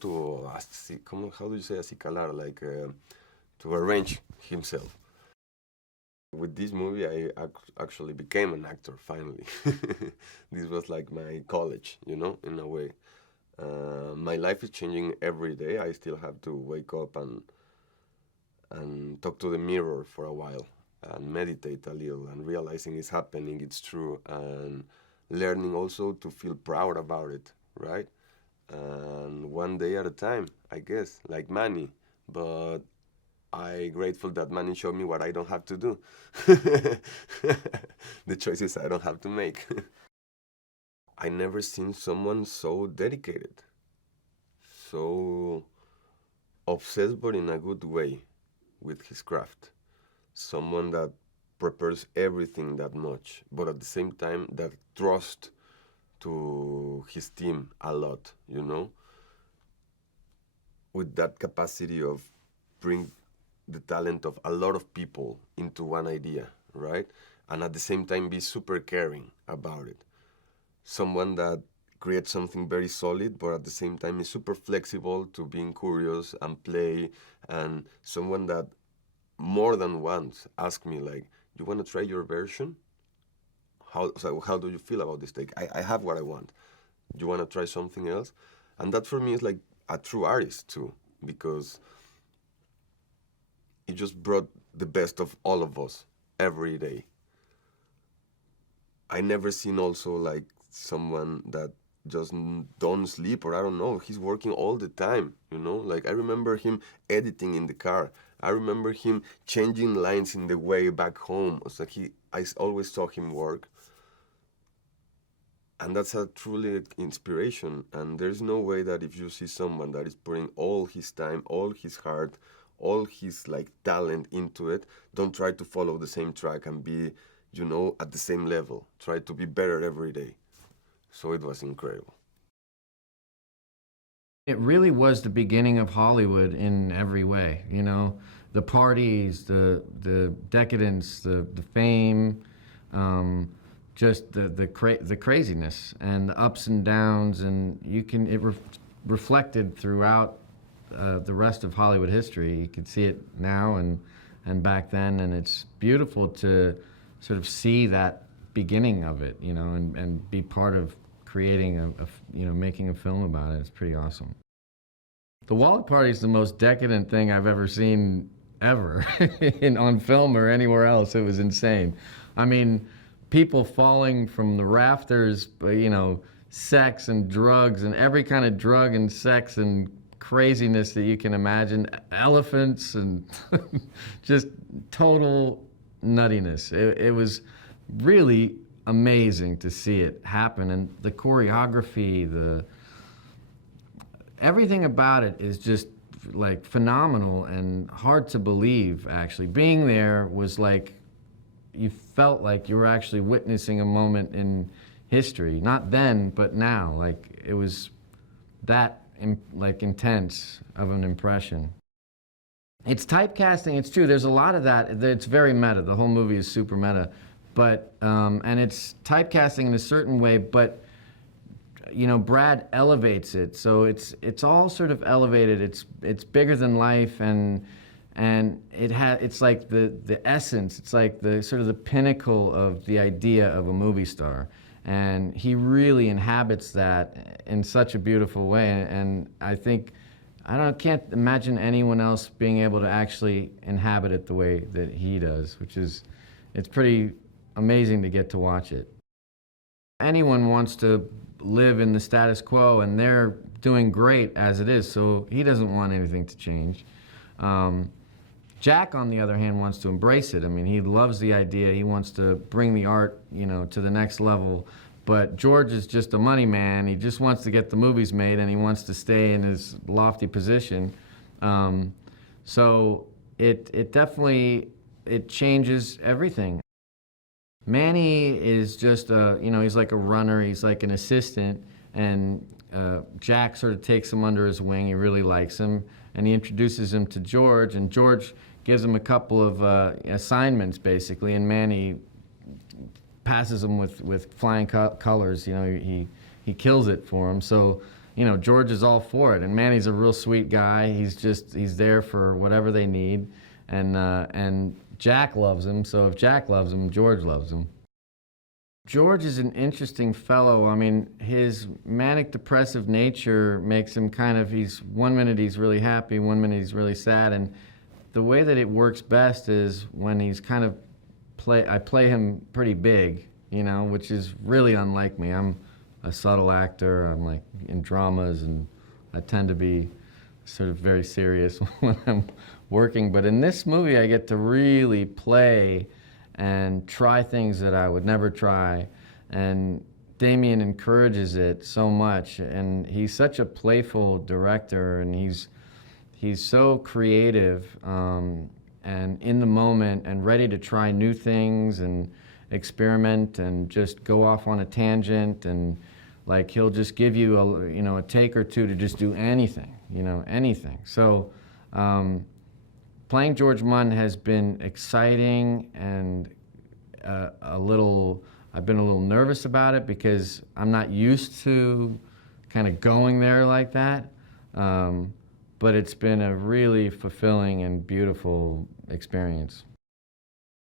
how do you say acicalar, like to arrange himself. With this movie, I actually became an actor, finally. This was like my college, you know, in a way. My life is changing every day. I still have to wake up and talk to the mirror for a while and meditate a little and realizing it's happening, it's true, and learning also to feel proud about it, right? And one day at a time, I guess, like Manny. But I'm grateful that Manny showed me what I don't have to do. The choices I don't have to make. I never seen someone so dedicated, so obsessed, but in a good way, with his craft. Someone that prepares everything that much, but at the same time, that trust to his team a lot, you know? With that capacity of bring the talent of a lot of people into one idea, right? And at the same time be super caring about it. Someone that creates something very solid, but at the same time is super flexible to being curious and play, and someone that more than once asked me like, you want to try your version? How do you feel about this take? I have what I want. You want to try something else? And that for me is like a true artist too, because it just brought the best of all of us every day. I never seen also like someone that just don't sleep, or I don't know, he's working all the time, you know? Like I remember him editing in the car. I remember him changing lines in the way back home. It's like I always saw him work. And that's a truly inspiration. And there's no way that if you see someone that is putting all his time, all his heart, all his like talent into it, don't try to follow the same track and be, you know, at the same level. Try to be better every day. So it was incredible. It really was the beginning of Hollywood in every way, you know, the parties, the decadence, the fame, just the craziness and the ups and downs, and it reflected throughout the rest of Hollywood history. You can see it now and back then, and it's beautiful to sort of see that beginning of it, you know, and be part of creating making a film about it. It's pretty awesome. The Wallet Party is the most decadent thing I've ever seen ever on film or anywhere else. It was insane. I mean, people falling from the rafters, you know, sex and drugs and every kind of drug and sex and craziness that you can imagine, elephants and just total nuttiness. It was really amazing to see it happen, and the choreography, everything about it is just like phenomenal and hard to believe. Actually, being there was like, you felt like you were actually witnessing a moment in history. Not then, but now. Like it was that intense of an impression. It's typecasting. It's true. There's a lot of that. It's very meta. The whole movie is super meta, but and it's typecasting in a certain way. But you know, Brad elevates it, so it's all sort of elevated. It's bigger than life, and it's like the essence. It's like the sort of the pinnacle of the idea of a movie star, and he really inhabits that in such a beautiful way. And I think can't imagine anyone else being able to actually inhabit it the way that he does, it's pretty amazing to get to watch it. Anyone wants to live in the status quo, and they're doing great as it is, so he doesn't want anything to change. Jack, on the other hand, wants to embrace it. I mean, he loves the idea. He wants to bring the art, you know, to the next level. But George is just a money man. He just wants to get the movies made, and he wants to stay in his lofty position. So it definitely changes everything. Manny is just he's like a runner. He's like an assistant, and Jack sort of takes him under his wing. He really likes him, and he introduces him to George, and George gives him a couple of assignments, basically, and Manny passes him with flying colors. You know, he kills it for him. So, you know, George is all for it, and Manny's a real sweet guy. He's there for whatever they need, and Jack loves him. So if Jack loves him, George loves him. George is an interesting fellow. I mean, his manic depressive nature makes him one minute he's really happy, one minute he's really sad, and the way that it works best is when he's kind of I play him pretty big, you know, which is really unlike me. I'm a subtle actor. I'm like in dramas, and I tend to be sort of very serious when I'm working. But in this movie, I get to really play and try things that I would never try. And Damien encourages it so much, and he's such a playful director, and he's so creative. and in the moment and ready to try new things and experiment and just go off on a tangent, and like he'll just give you a take or two to just do anything, anything. So playing George Munn has been exciting, and I've been a little nervous about it because I'm not used to kind of going there like that. But it's been a really fulfilling and beautiful experience.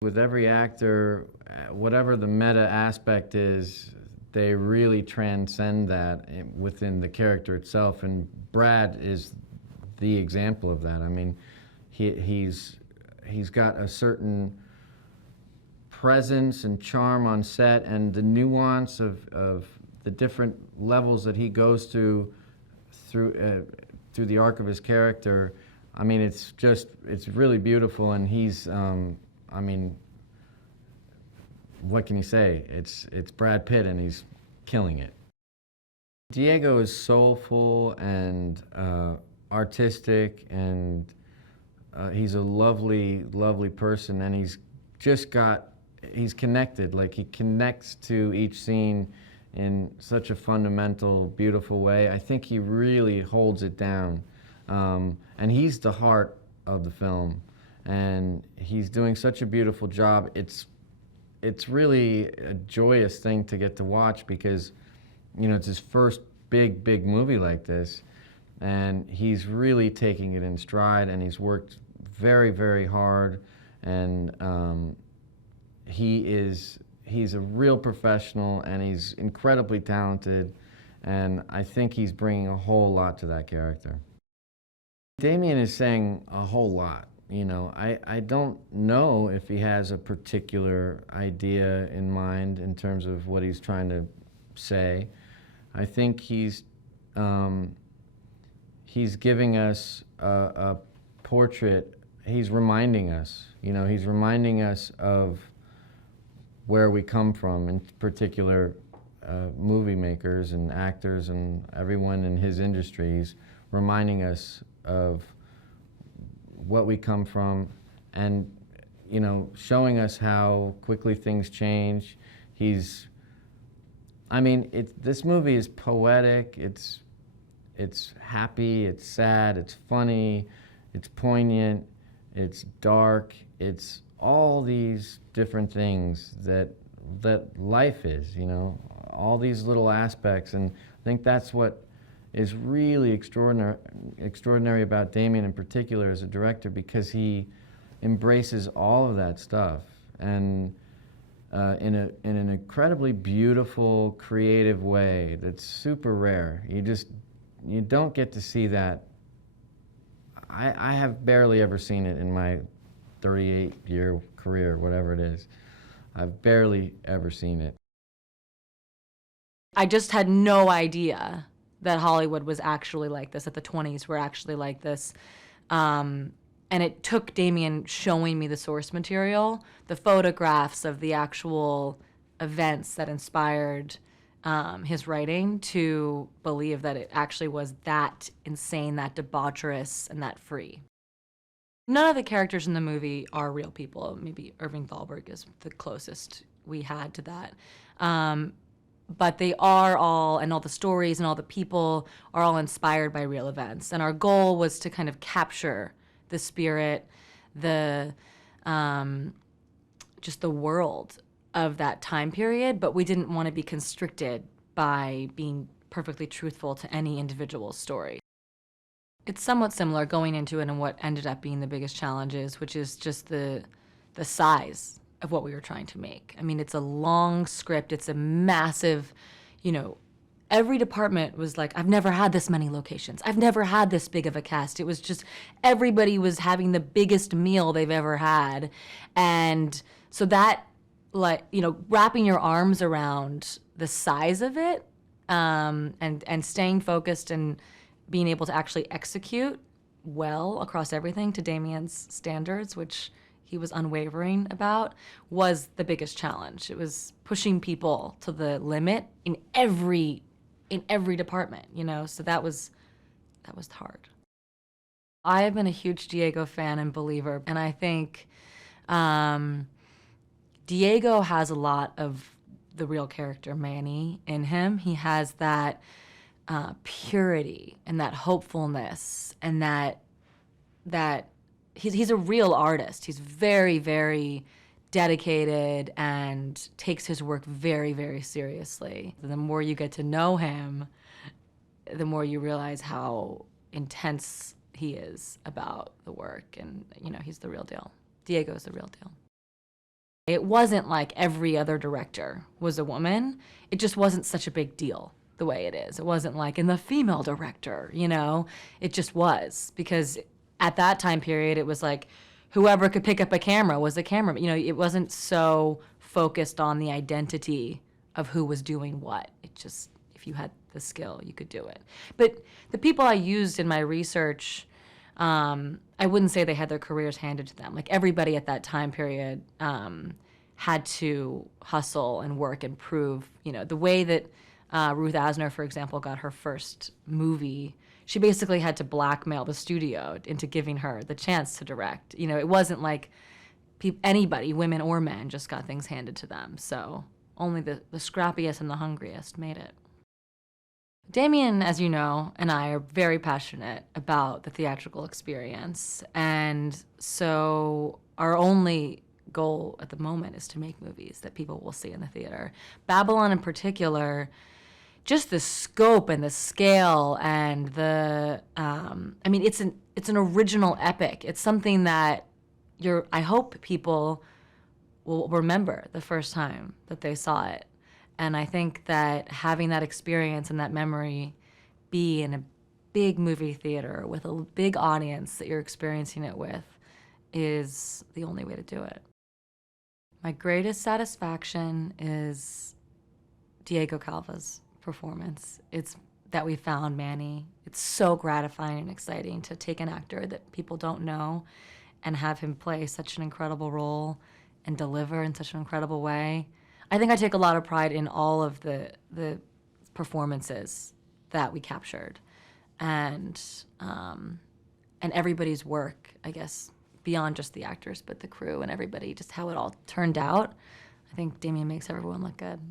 With every actor, whatever the meta aspect is, they really transcend that within the character itself, and Brad is the example of that. I mean, he's got a certain presence and charm on set, and the nuance of the different levels that he goes through the arc of his character. I mean, it's really beautiful, and he's, I mean, what can you say? It's Brad Pitt, and he's killing it. Diego is soulful and artistic, and he's a lovely, lovely person, and he's connected. Like, he connects to each scene in such a fundamental, beautiful way. I think he really holds it down. And he's the heart of the film, and he's doing such a beautiful job. It's really a joyous thing to get to watch because, it's his first big movie like this, and he's really taking it in stride, and he's worked very, very hard, and he's a real professional, and he's incredibly talented, and I think he's bringing a whole lot to that character. Damien is saying a whole lot. I don't know if he has a particular idea in mind in terms of what he's trying to say. I think he's giving us a portrait. He's reminding us, he's reminding us of where we come from, in particular movie makers and actors and everyone in his industry. He's reminding us of what we come from, and showing us how quickly things change. This movie is poetic, it's happy, it's sad, it's funny, it's poignant, it's dark, it's all these different things that life is, all these little aspects, and I think that's what is really extraordinary about Damien in particular as a director, because he embraces all of that stuff, and in an incredibly beautiful, creative way that's super rare. You don't get to see that. I have barely ever seen it in my 38-year career, whatever it is. I've barely ever seen it. I just had no idea that Hollywood was actually like this, that the 20s were actually like this. And it took Damien showing me the source material, the photographs of the actual events that inspired his writing, to believe that it actually was that insane, that debaucherous, and that free. None of the characters in the movie are real people. Maybe Irving Thalberg is the closest we had to that. But they are all, and all the stories and all the people are all inspired by real events. And our goal was to kind of capture the spirit, just the world of that time period, but we didn't want to be constricted by being perfectly truthful to any individual story. It's somewhat similar going into it and what ended up being the biggest challenges, which is just the size of what we were trying to make. I mean, it's a long script, it's a massive, every department was like, I've never had this many locations. I've never had this big of a cast. It was just, everybody was having the biggest meal they've ever had. And so that, wrapping your arms around the size of it, and staying focused and being able to actually execute well across everything to Damien's standards, which he was unwavering about, was the biggest challenge. It was pushing people to the limit in every department, so that was hard. I have been a huge Diego fan and believer, and I think Diego has a lot of the real character Manny in him. He has that purity and that hopefulness, and that he's a real artist. He's very, very dedicated and takes his work very, very seriously. The more you get to know him, the more you realize how intense he is about the work, and you know, he's the real deal. Diego's the real deal. It wasn't like every other director was a woman. It just wasn't such a big deal the way it is. It wasn't like in the female director, you know? It just was, because at that time period, it was like whoever could pick up a camera was a camera. You know, it wasn't so focused on the identity of who was doing what. It just, if you had the skill, you could do it. But the people I used in my research, I wouldn't say they had their careers handed to them. Like, everybody at that time period had to hustle and work and prove, you know, the way that Ruth Asner, for example, got her first movie. She basically had to blackmail the studio into giving her the chance to direct. You know, it wasn't like anybody, women or men, just got things handed to them. So only the scrappiest and the hungriest made it. Damien, as you know, and I are very passionate about the theatrical experience. And so our only goal at the moment is to make movies that people will see in the theater. Babylon in particular, just the scope and the scale and the, I mean, it's an original epic. It's something that I hope people will remember the first time that they saw it. And I think that having that experience and that memory be in a big movie theater with a big audience that you're experiencing it with is the only way to do it. My greatest satisfaction is Diego Calva's performance. It's that we found Manny. It's so gratifying and exciting to take an actor that people don't know and have him play such an incredible role and deliver in such an incredible way. I think I take a lot of pride in all of the performances that we captured, and everybody's work, I guess, beyond just the actors, but the crew and everybody, just how it all turned out. I think Damien makes everyone look good.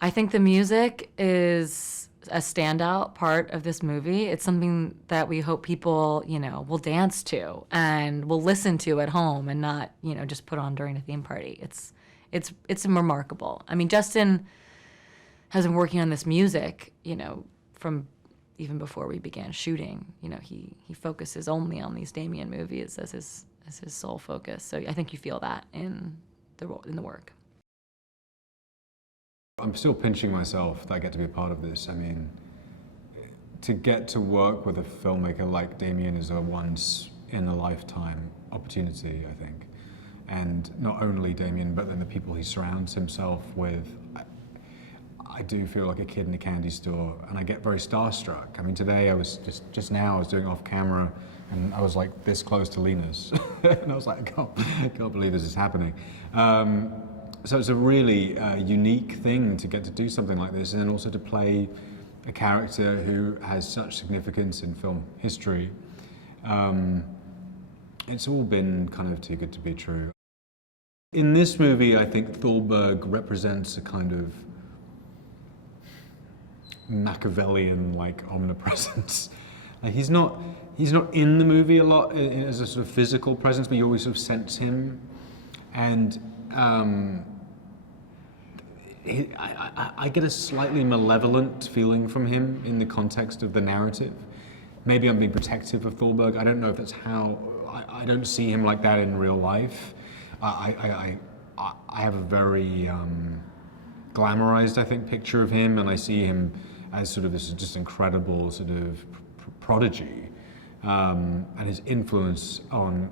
I think the music is a standout part of this movie. It's something that we hope people, you know, will dance to and will listen to at home and not, you know, just put on during a theme party. It's remarkable. I mean, Justin has been working on this music, you know, from even before we began shooting. You know, he focuses only on these Damien movies as his sole focus. So I think you feel that in the work. I'm still pinching myself that I get to be a part of this. I mean, to get to work with a filmmaker like Damien is a once-in-a-lifetime opportunity, I think. And not only Damien, but then the people he surrounds himself with. I do feel like a kid in a candy store, and I get very starstruck. I mean, today I was just now I was doing off camera, and I was like this close to Lena's, and I was like, I can't believe this is happening. So it's a really unique thing to get to do something like this, and then also to play a character who has such significance in film history. It's all been kind of too good to be true. In this movie, I think Thalberg represents a kind of Machiavellian-like omnipresence. Like he's not in the movie a lot as a sort of physical presence, but you always sort of sense him. And I get a slightly malevolent feeling from him in the context of the narrative. Maybe I'm being protective of Thalberg. I don't know if that's how. I don't see him like that in real life. I have a very glamorized, I think, picture of him, and I see him as sort of this just incredible sort of prodigy, and his influence on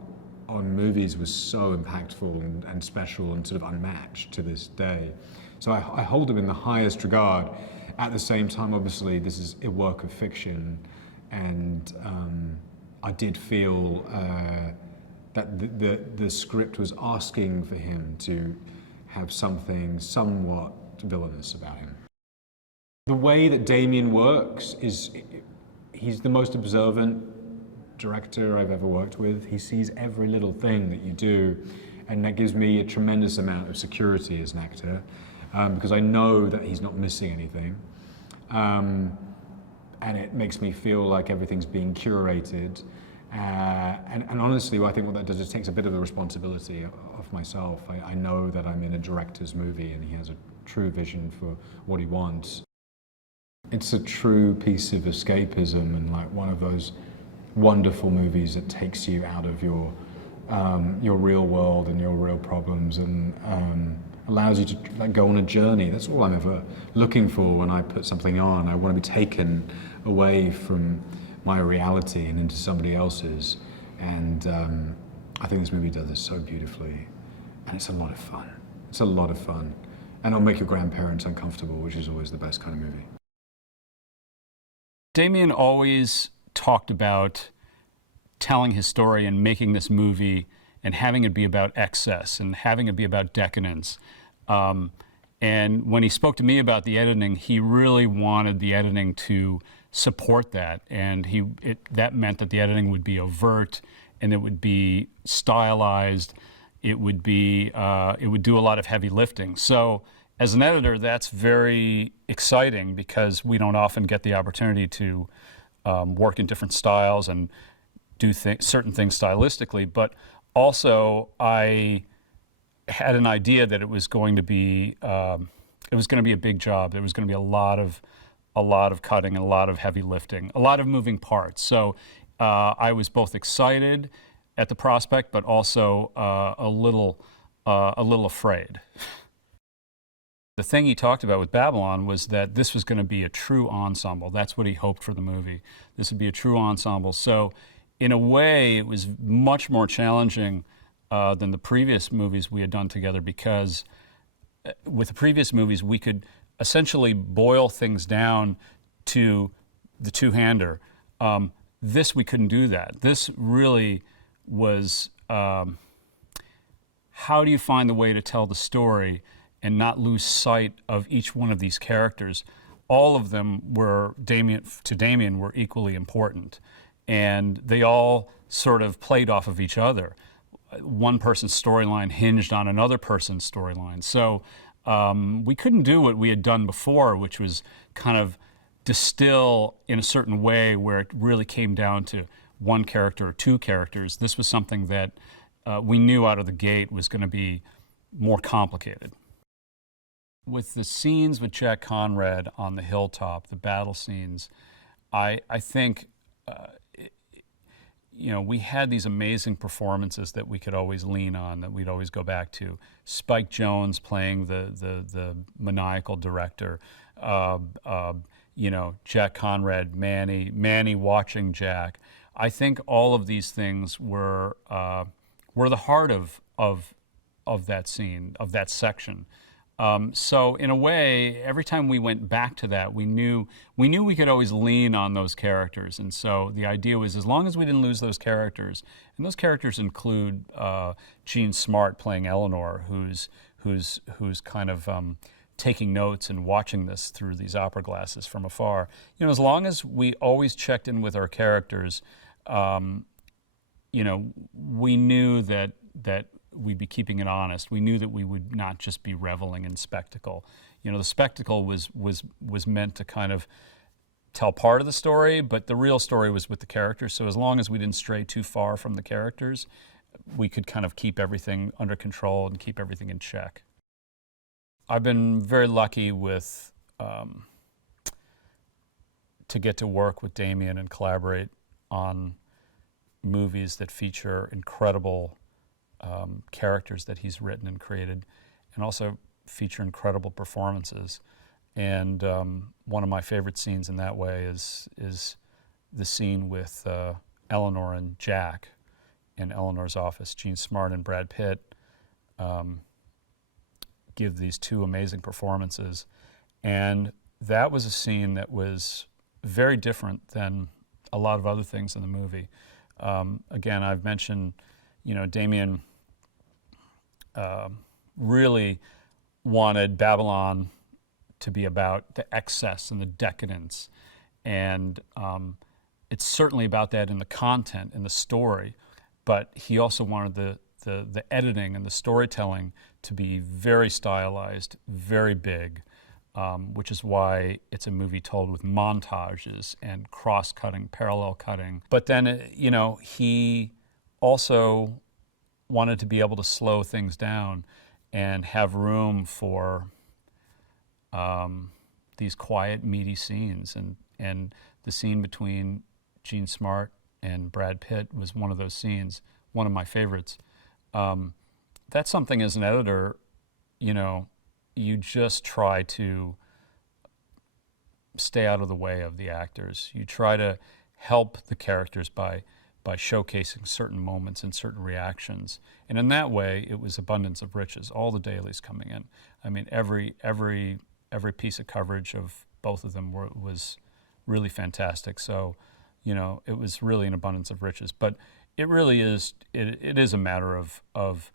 movies was so impactful and special and sort of unmatched to this day. So I hold him in the highest regard. At the same time, obviously, this is a work of fiction, and I did feel that the script was asking for him to have something somewhat villainous about him. The way that Damien works is he's the most observant director I've ever worked with. He sees every little thing that you do, and that gives me a tremendous amount of security as an actor, because I know that he's not missing anything. And it makes me feel like everything's being curated. And honestly, I think what that does is takes a bit of the responsibility of myself. I know that I'm in a director's movie and he has a true vision for what he wants. It's a true piece of escapism and like one of those wonderful movies that takes you out of your real world and your real problems and allows you to like go on a journey. That's all I'm ever looking for when I put something on. I want to be taken away from my reality and into somebody else's. And I think this movie does this so beautifully. And it's a lot of fun. It's a lot of fun. And it'll make your grandparents uncomfortable, which is always the best kind of movie. Damien always talked about telling his story and making this movie and having it be about excess and having it be about decadence. And when he spoke to me about the editing, he really wanted the editing to support that. And that meant that the editing would be overt and it would be stylized. It would do a lot of heavy lifting. So as an editor, that's very exciting because we don't often get the opportunity to work in different styles and do certain things stylistically. But also, I had an idea that it was going to be a big job. There was going to be a lot of cutting and a lot of heavy lifting, a lot of moving parts. So I was both excited at the prospect, but also a little afraid. The thing he talked about with Babylon was that this was going to be a true ensemble. That's what he hoped for the movie. This would be a true ensemble. So in a way, it was much more challenging than the previous movies we had done together because with the previous movies, we could essentially boil things down to the two-hander. This, we couldn't do that. This really was, how do you find the way to tell the story and not lose sight of each one of these characters? All of them were, to Damien, were equally important. And they all sort of played off of each other. One person's storyline hinged on another person's storyline. So we couldn't do what we had done before, which was kind of distill in a certain way where it really came down to one character or two characters. This was something that we knew out of the gate was going to be more complicated. With the scenes with Jack Conrad on the hilltop, the battle scenes, I think we had these amazing performances that we could always lean on, that we'd always go back to. Spike Jonze playing the maniacal director, Jack Conrad, Manny watching Jack. I think all of these things were the heart of that scene, of that section. So in a way, every time we went back to that, we knew we could always lean on those characters. And so the idea was, as long as we didn't lose those characters, and those characters include Jean Smart playing Eleanor, who's kind of taking notes and watching this through these opera glasses from afar. As long as we always checked in with our characters, we knew that we'd be keeping it honest. We knew that we would not just be reveling in spectacle. The spectacle was meant to kind of tell part of the story, but the real story was with the characters. So as long as we didn't stray too far from the characters, we could kind of keep everything under control and keep everything in check. I've been very lucky to get to work with Damien and collaborate on movies that feature incredible characters that he's written and created, and also feature incredible performances. And one of my favorite scenes in that way is the scene with Eleanor and Jack in Eleanor's office. Jean Smart and Brad Pitt give these two amazing performances. And that was a scene that was very different than a lot of other things in the movie. Again, I've mentioned, Damien really wanted Babylon to be about the excess and the decadence. And it's certainly about that in the content, in the story, but he also wanted the editing and the storytelling to be very stylized, very big, which is why it's a movie told with montages and cross-cutting, parallel cutting. But then, you know, he also wanted to be able to slow things down and have room for these quiet, meaty scenes. And the scene between Jean Smart and Brad Pitt was one of those scenes, one of my favorites. That's something as an editor, you know, you just try to stay out of the way of the actors. You try to help the characters by showcasing certain moments and certain reactions. And in that way, it was abundance of riches, all the dailies coming in. I mean, every piece of coverage of both of them was really fantastic. So, you know, it was really an abundance of riches. But it really is, it is a matter of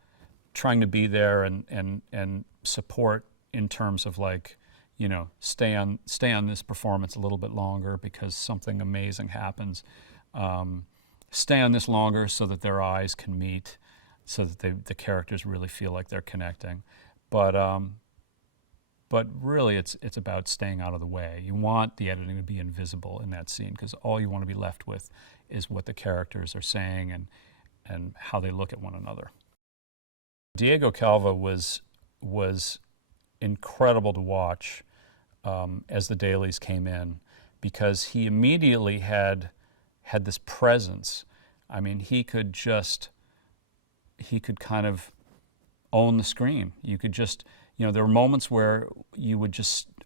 trying to be there and support in terms of, like, you know, stay on this performance a little bit longer because something amazing happens. Stay on this longer so that their eyes can meet, so that the characters really feel like they're connecting. But really, it's about staying out of the way. You want the editing to be invisible in that scene because all you want to be left with is what the characters are saying and how they look at one another. Diego Calva was incredible to watch as the dailies came in because he immediately had this presence. I mean, he could kind of own the screen. You could just, you know, there were moments where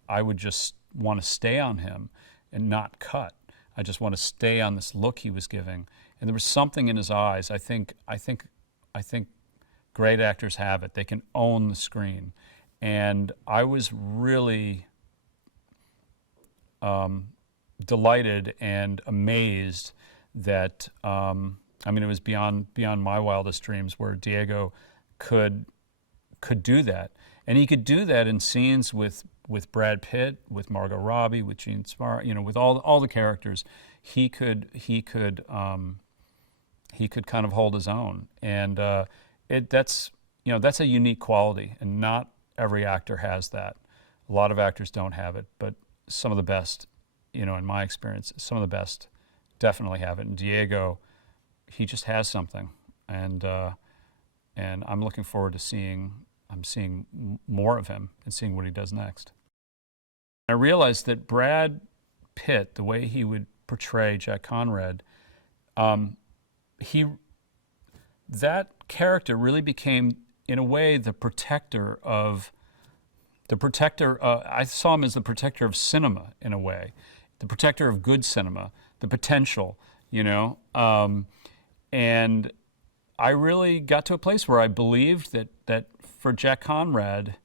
I would just want to stay on him and not cut. I just want to stay on this look he was giving. And there was something in his eyes. I think great actors have it. They can own the screen. And I was really delighted and amazed that, I mean, it was beyond my wildest dreams where Diego could do that. And he could do that in scenes with Brad Pitt, with Margot Robbie, with Jean Smart, you know, with all the characters. He could kind of hold his own. And that's a unique quality, and not every actor has that. A lot of actors don't have it, but some of the best, you know, in my experience, some of the best definitely have it. And Diego, he just has something, and I'm looking forward to seeing more of him and seeing what he does next. I realized that Brad Pitt, the way he would portray Jack Conrad, that character really became, in a way, the protector. I saw him as the protector of cinema, in a way, the protector of good cinema, the potential, you know. And I really got to a place where I believed that for Jack Conrad,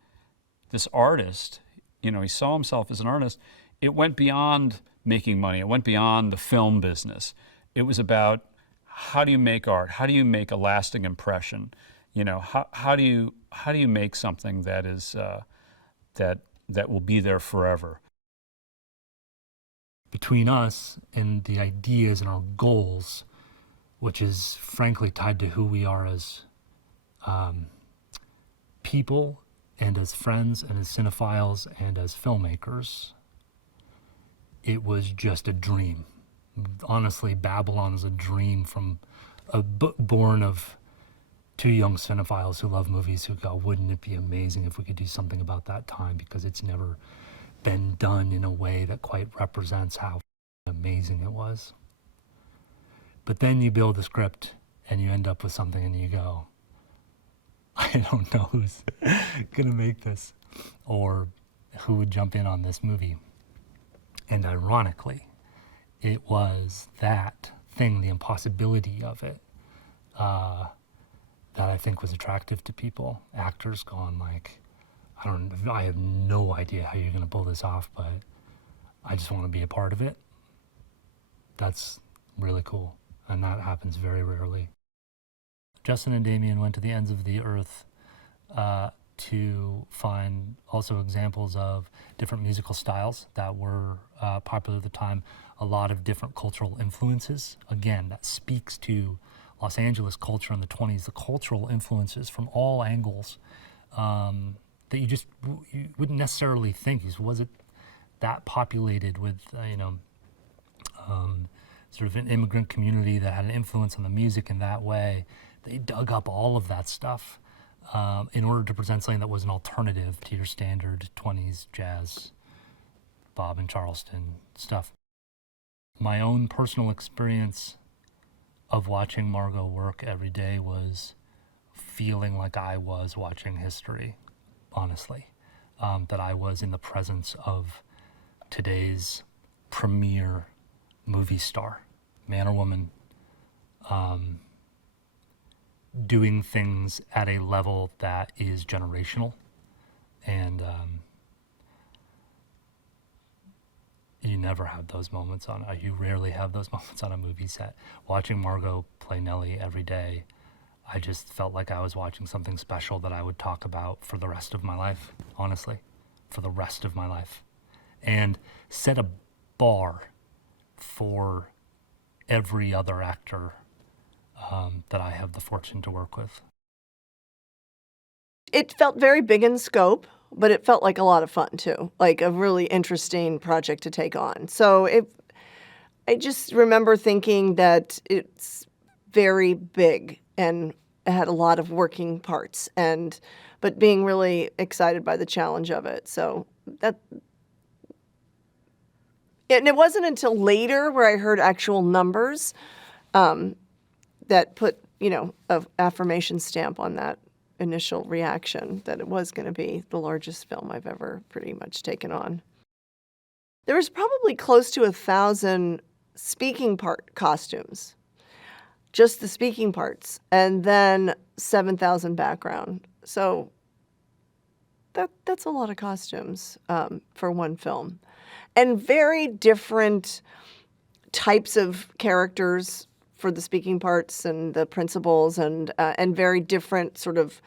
this artist, you know, he saw himself as an artist. It went beyond making money. It went beyond the film business. It was about, how do you make art? How do you make a lasting impression? You know, how do you make something that is that will be there forever? Between us and the ideas and our goals, which is frankly tied to who we are as people and as friends and as cinephiles and as filmmakers, it was just a dream. Honestly, Babylon is a dream from born of two young cinephiles who love movies who go, wouldn't it be amazing if we could do something about that time, because it's never been done in a way that quite represents how amazing it was. But then you build a script and you end up with something and you go, I don't know who's gonna make this or who would jump in on this movie. And ironically, it was that thing, the impossibility of it, that I think was attractive to people. Actors going like, I have no idea how you're gonna pull this off, but I just wanna be a part of it. That's really cool, and that happens very rarely. Justin and Damien went to the ends of the earth to find also examples of different musical styles that were popular at the time, a lot of different cultural influences. Again, that speaks to Los Angeles culture in the 20s, the cultural influences from all angles that you wouldn't necessarily think. Was it that populated with, sort of an immigrant community that had an influence on the music in that way? They dug up all of that stuff in order to present something that was an alternative to your standard 20s jazz, Bob and Charleston stuff. My own personal experience of watching Margot work every day was feeling like I was watching history, honestly, that I was in the presence of today's premier movie star, man or woman, doing things at a level that is generational. And you never have those moments you rarely have those moments on a movie set. Watching Margot play Nellie every day, I just felt like I was watching something special that I would talk about for the rest of my life, honestly, for the rest of my life. And set a bar for every other actor that I have the fortune to work with. It felt very big in scope, but it felt like a lot of fun too, like a really interesting project to take on. So I just remember thinking that it's very big and it had a lot of working parts, but being really excited by the challenge of it. So and it wasn't until later where I heard actual numbers that put, an affirmation stamp on that initial reaction that it was going to be the largest film I've ever pretty much taken on. There was probably close to 1,000 speaking part costumes, just the speaking parts, and then 7,000 background. So that's a lot of costumes for one film. And very different types of characters for the speaking parts and the principals, and very different sort of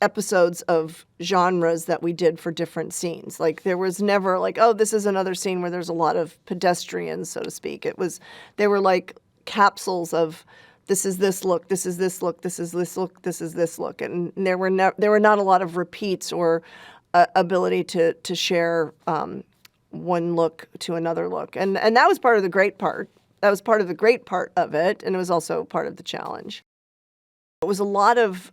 episodes of genres that we did for different scenes. Like there was never like, oh, this is another scene where there's a lot of pedestrians, so to speak. They were like capsules of this is this look, this is this look, this is this look, this is this look, and there were not a lot of repeats or ability to share one look to another look, and that was part of the great part. That was part of the great part of it, and it was also part of the challenge. It was a lot of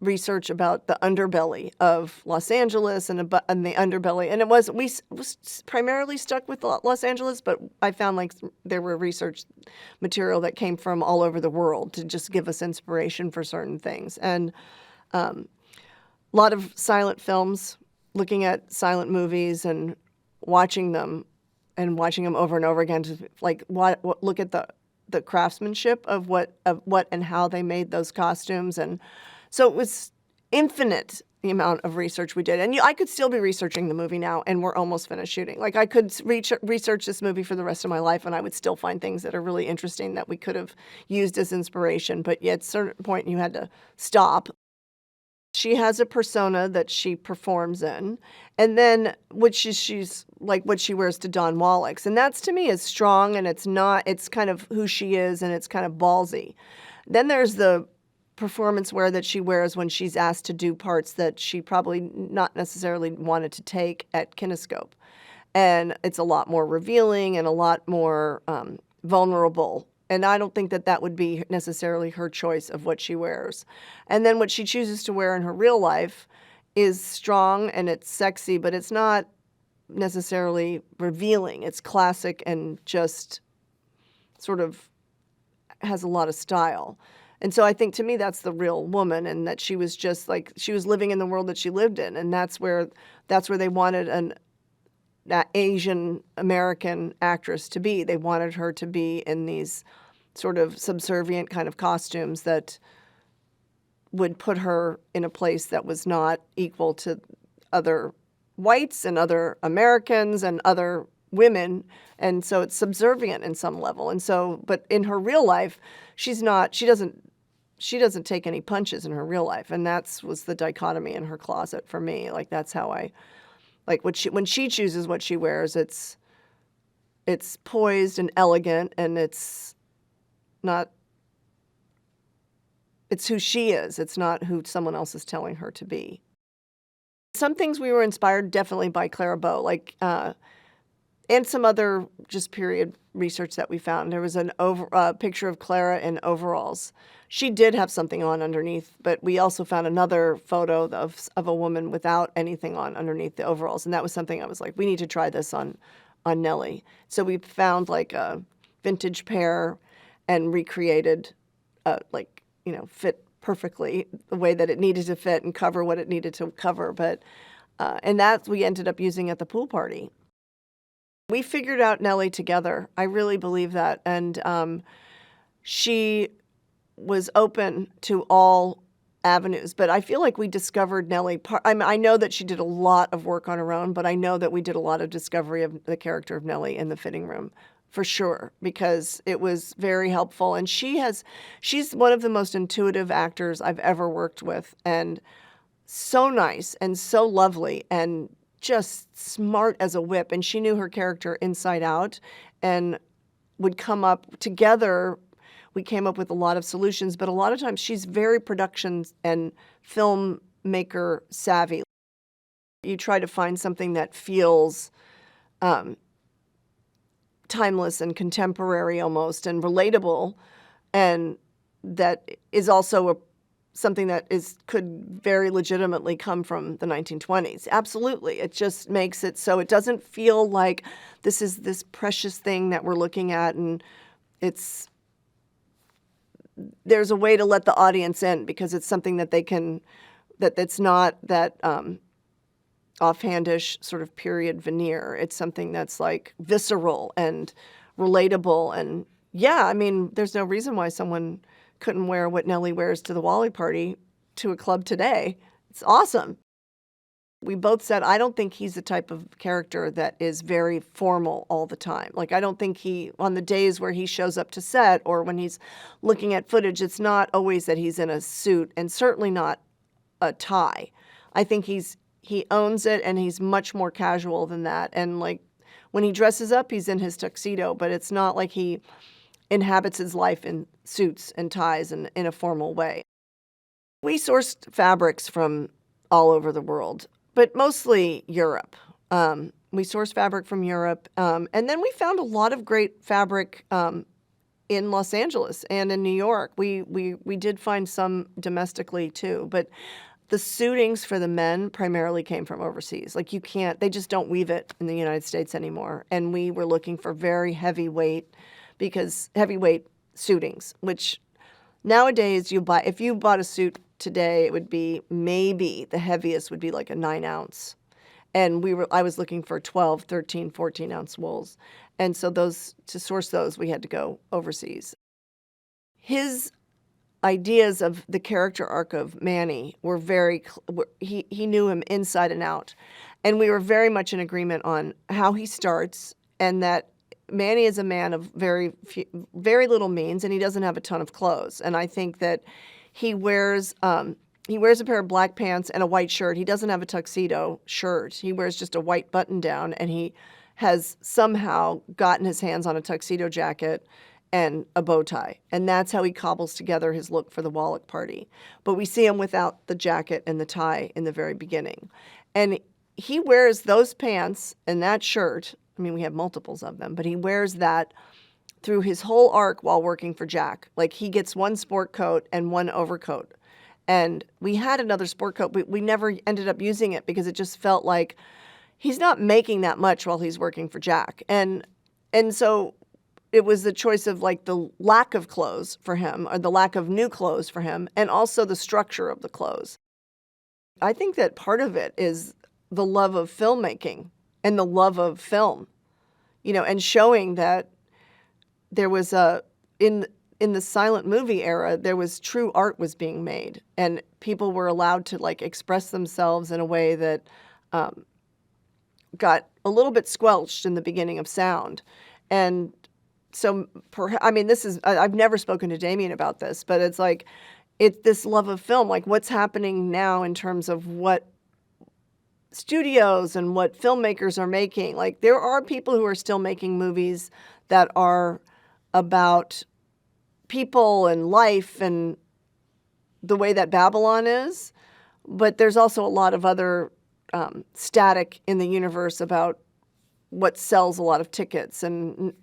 research about the underbelly of Los Angeles and the underbelly, and we was primarily stuck with Los Angeles, but I found like there were research material that came from all over the world to just give us inspiration for certain things, and a lot of silent films, looking at silent movies and watching them over and over again to like look at the craftsmanship of what and how they made those costumes. And so it was infinite, the amount of research we did. And I could still be researching the movie now, and we're almost finished shooting. Like I could research this movie for the rest of my life, and I would still find things that are really interesting that we could have used as inspiration. But yet at a certain point you had to stop. She has a persona that she performs in, and then she's like what she wears to Don Wallach's. And that's, to me, is strong, and it's kind of who she is, and it's kind of ballsy. Then there's the performance wear that she wears when she's asked to do parts that she probably not necessarily wanted to take at Kinescope. And it's a lot more revealing and a lot more vulnerable. And I don't think that would be necessarily her choice of what she wears. And then what she chooses to wear in her real life is strong and it's sexy, but it's not necessarily revealing. It's classic and just sort of has a lot of style. And so I think, to me, that's the real woman, and that she was just like, she was living in the world that she lived in. And that's where they wanted that Asian American actress to be. They wanted her to be in these sort of subservient kind of costumes that would put her in a place that was not equal to other whites and other Americans and other women. And so it's subservient in some level. And so, but in her real life, she she doesn't take any punches in her real life, and was the dichotomy in her closet for me. Like that's how I, like when she chooses what she wears, it's poised and elegant, and it's who she is. It's not who someone else is telling her to be. Some things we were inspired definitely by Clara Bow, like, and some other just period research that we found. There was a picture of Clara in overalls. She did have something on underneath, but we also found another photo of a woman without anything on underneath the overalls, and that was something I was like, we need to try this on Nellie. So we found like a vintage pair and recreated, fit perfectly the way that it needed to fit and cover what it needed to cover. But and that we ended up using at the pool party. We figured out Nellie together. I really believe that. And she was open to all avenues. But I feel like we discovered Nellie. I know that she did a lot of work on her own, but I know that we did a lot of discovery of the character of Nellie in the fitting room. For sure, because it was very helpful. And she's one of the most intuitive actors I've ever worked with, and so nice and so lovely and just smart as a whip. And she knew her character inside out and would come up together. We came up with a lot of solutions, but a lot of times she's very production and filmmaker savvy. You try to find something that feels timeless and contemporary almost, and relatable, and that is also something that could very legitimately come from the 1920s. Absolutely. It just makes it so it doesn't feel like this is this precious thing that we're looking at, and there's a way to let the audience in because it's something that that's not that offhandish sort of period veneer. It's something that's like visceral and relatable. And yeah, I mean, there's no reason why someone couldn't wear what Nellie wears to the Wally party to a club today. It's awesome. We both said, I don't think he's the type of character that is very formal all the time. Like, I don't think on the days where he shows up to set or when he's looking at footage, it's not always that he's in a suit, and certainly not a tie. I think he owns it, and he's much more casual than that. And like when he dresses up, he's in his tuxedo, but it's not like he inhabits his life in suits and ties and in a formal way. We sourced fabrics from all over the world, but mostly Europe. We sourced fabric from Europe, and then we found a lot of great fabric in Los Angeles and in New York. We did find some domestically too, but the suitings for the men primarily came from overseas. Like they just don't weave it in the United States anymore. And we were looking for very heavyweight suitings, which nowadays if you bought a suit today, it would be maybe the heaviest would be like a 9-ounce. And I was looking for 12, 13, 14-ounce wools. And so to source those, we had to go overseas. His ideas of the character arc of Manny were he knew him inside and out. And we were very much in agreement on how he starts, and that Manny is a man of very little means, and he doesn't have a ton of clothes. And I think that he wears a pair of black pants and a white shirt. He doesn't have a tuxedo shirt. He wears just a white button down, and he has somehow gotten his hands on a tuxedo jacket and a bow tie. And that's how he cobbles together his look for the Wallach party. But we see him without the jacket and the tie in the very beginning. And he wears those pants and that shirt. I mean, we have multiples of them, but he wears that through his whole arc while working for Jack. Like, he gets one sport coat and one overcoat. And we had another sport coat, but we never ended up using it because it just felt like he's not making that much while he's working for Jack. And so it was the choice of like the lack of clothes for him, or the lack of new clothes for him, and also the structure of the clothes. I think that part of it is the love of filmmaking and the love of film, and showing that there was in the silent movie era, there was true art was being made, and people were allowed to like express themselves in a way that got a little bit squelched in the beginning of sound. And so, I've never spoken to Damien about this, but it's like, it's this love of film, like what's happening now in terms of what studios and what filmmakers are making. Like there are people who are still making movies that are about people and life and the way that Babylon is, but there's also a lot of other static in the universe about what sells a lot of tickets. And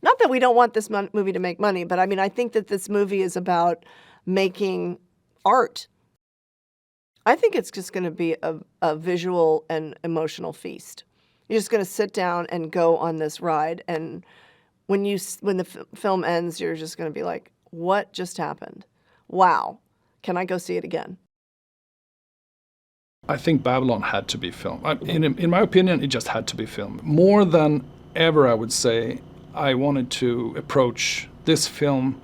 not that we don't want this movie to make money, but I mean, I think that this movie is about making art. I think it's just going to be a visual and emotional feast. You're just going to sit down and go on this ride, and when the film ends, you're just going to be like, what just happened? Wow. Can I go see it again? I think Babylon had to be filmed. In my opinion, it just had to be filmed. More than ever, I would say, I wanted to approach this film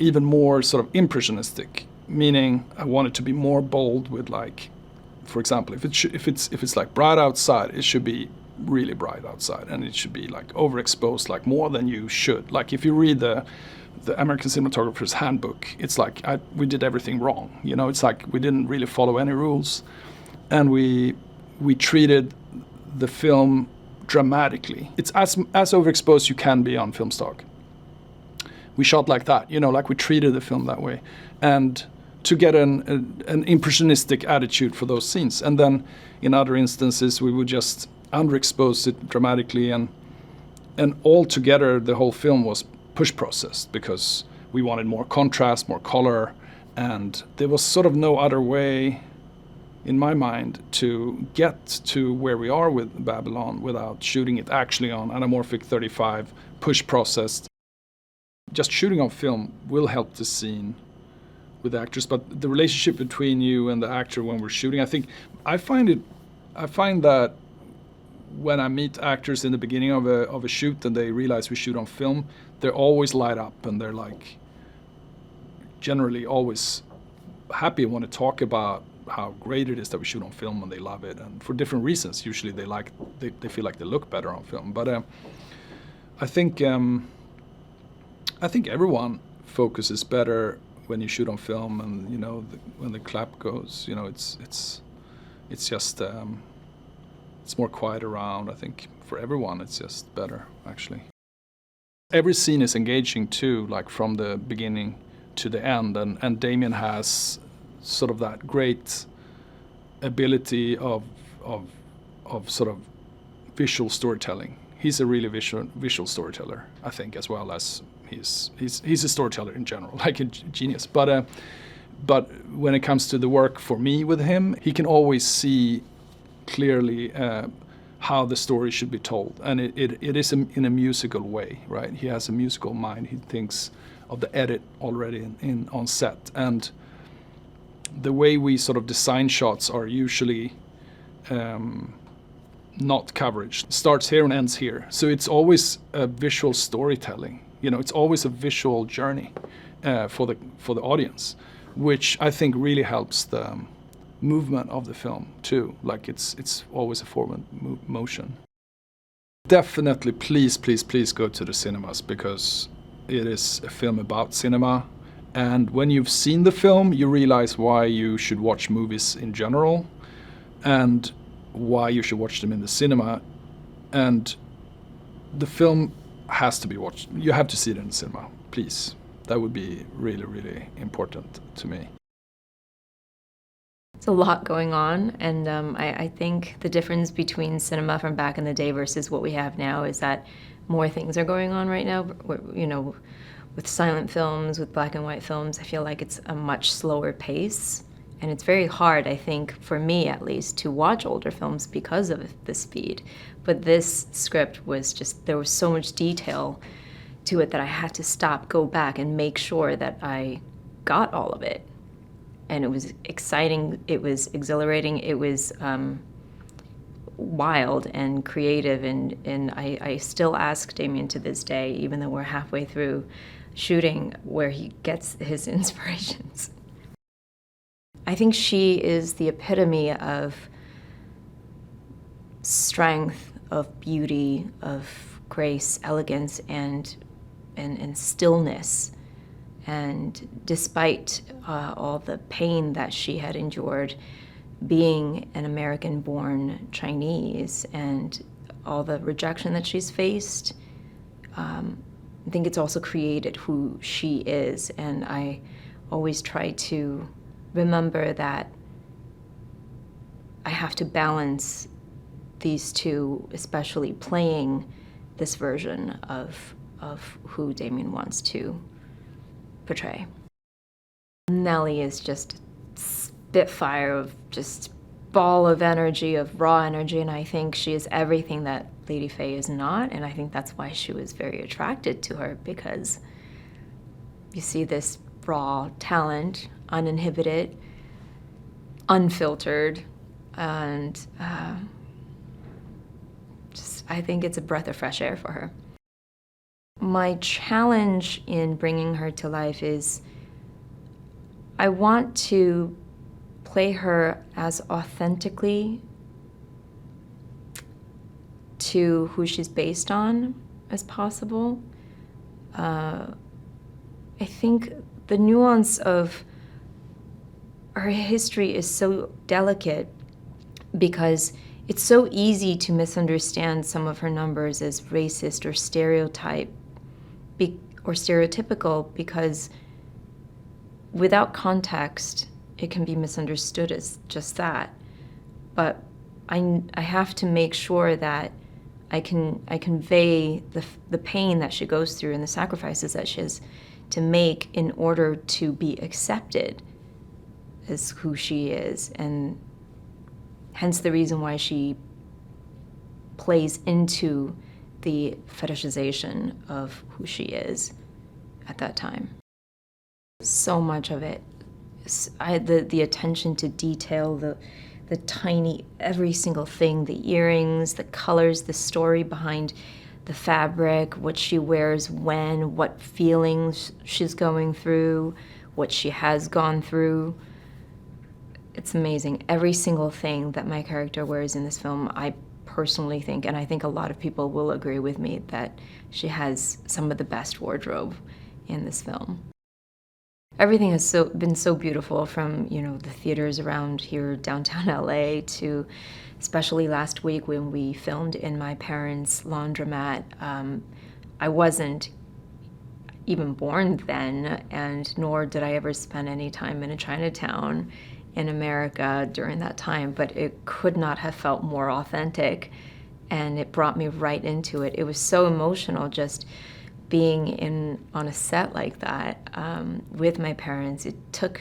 even more sort of impressionistic, meaning I wanted to be more bold with, like, for example, if it's like bright outside, it should be really bright outside, and it should be like overexposed, like more than you should. Like if you read the American Cinematographer's Handbook, it's like we did everything wrong. You know, it's like we didn't really follow any rules, and we treated the film dramatically. It's as overexposed you can be on film stock. We shot like that, you know, like we treated the film that way, and to get an impressionistic attitude for those scenes. And then in other instances, we would just underexpose it dramatically, and altogether the whole film was push processed because we wanted more contrast, more color, and there was sort of no other way, in my mind, to get to where we are with Babylon without shooting it actually on anamorphic 35, push processed. Just shooting on film will help the scene with actors, but the relationship between you and the actor when we're shooting, I find that when I meet actors in the beginning of a shoot and they realize we shoot on film, they're always light up, and they're like generally always happy and want to talk about how great it is that we shoot on film, and they love it, and for different reasons. Usually they feel like they look better on film, but I think everyone focuses better when you shoot on film, and you know when the clap goes, you know, it's just it's more quiet around. I think for everyone it's just better, actually. Every scene is engaging too, like from the beginning to the end, and Damien has sort of that great ability of sort of visual storytelling. He's a really visual storyteller, I think, as well as he's a storyteller in general, like a genius. But when it comes to the work for me with him, he can always see clearly how the story should be told, and it is in a musical way, right? He has a musical mind. He thinks of the edit already on set, and the way we sort of design shots are usually not coverage. Starts here and ends here, so it's always a visual storytelling. You know, it's always a visual journey for the audience, which I think really helps the movement of the film too. Like it's always a forward motion. Definitely, please go to the cinemas, because it is a film about cinema, and when you've seen the film, you realize why you should watch movies in general, and why you should watch them in the cinema. And the film has to be watched. You have to see it in the cinema, please. That would be really, really important to me. It's a lot going on, and I think the difference between cinema from back in the day versus what we have now is that more things are going on right now. You know, with silent films, with black and white films, I feel like it's a much slower pace, and it's very hard, I think, for me at least, to watch older films because of the speed. But this script was just, there was so much detail to it that I had to stop, go back, and make sure that I got all of it. And it was exciting, it was exhilarating, it was wild and creative, and I still ask Damien to this day, even though we're halfway through shooting, where he gets his inspirations. I think she is the epitome of strength, of beauty, of grace, elegance, and stillness. And despite all the pain that she had endured being an American-born Chinese and all the rejection that she's faced, I think it's also created who she is. And I always try to remember that I have to balance these two, especially playing this version of who Damien wants to portray. Nellie is just a spitfire of just ball of energy, of raw energy, and I think she is everything that Lady Faye is not, and I think that's why she was very attracted to her, because you see this raw talent, uninhibited, unfiltered, and I think it's a breath of fresh air for her. My challenge in bringing her to life is I want to play her as authentically to who she's based on as possible. I think the nuance of her history is so delicate because it's so easy to misunderstand some of her numbers as racist or stereotypical, because without context, it can be misunderstood as just that. But I have to make sure that I convey the pain that she goes through and the sacrifices that she has to make in order to be accepted as who she is, and hence the reason why she plays into the fetishization of who she is at that time. So much of it, the attention to detail, the tiny, every single thing, the earrings, the colors, the story behind the fabric, what she wears when, what feelings she's going through, what she has gone through. It's amazing. Every single thing that my character wears in this film, I personally think, and I think a lot of people will agree with me, that she has some of the best wardrobe in this film. Everything has been so beautiful, from the theaters around here, downtown LA, to especially last week when we filmed in my parents' laundromat. I wasn't even born then, and nor did I ever spend any time in a Chinatown in America during that time, but it could not have felt more authentic, and it brought me right into it. It was so emotional just being on a set like that with my parents. It took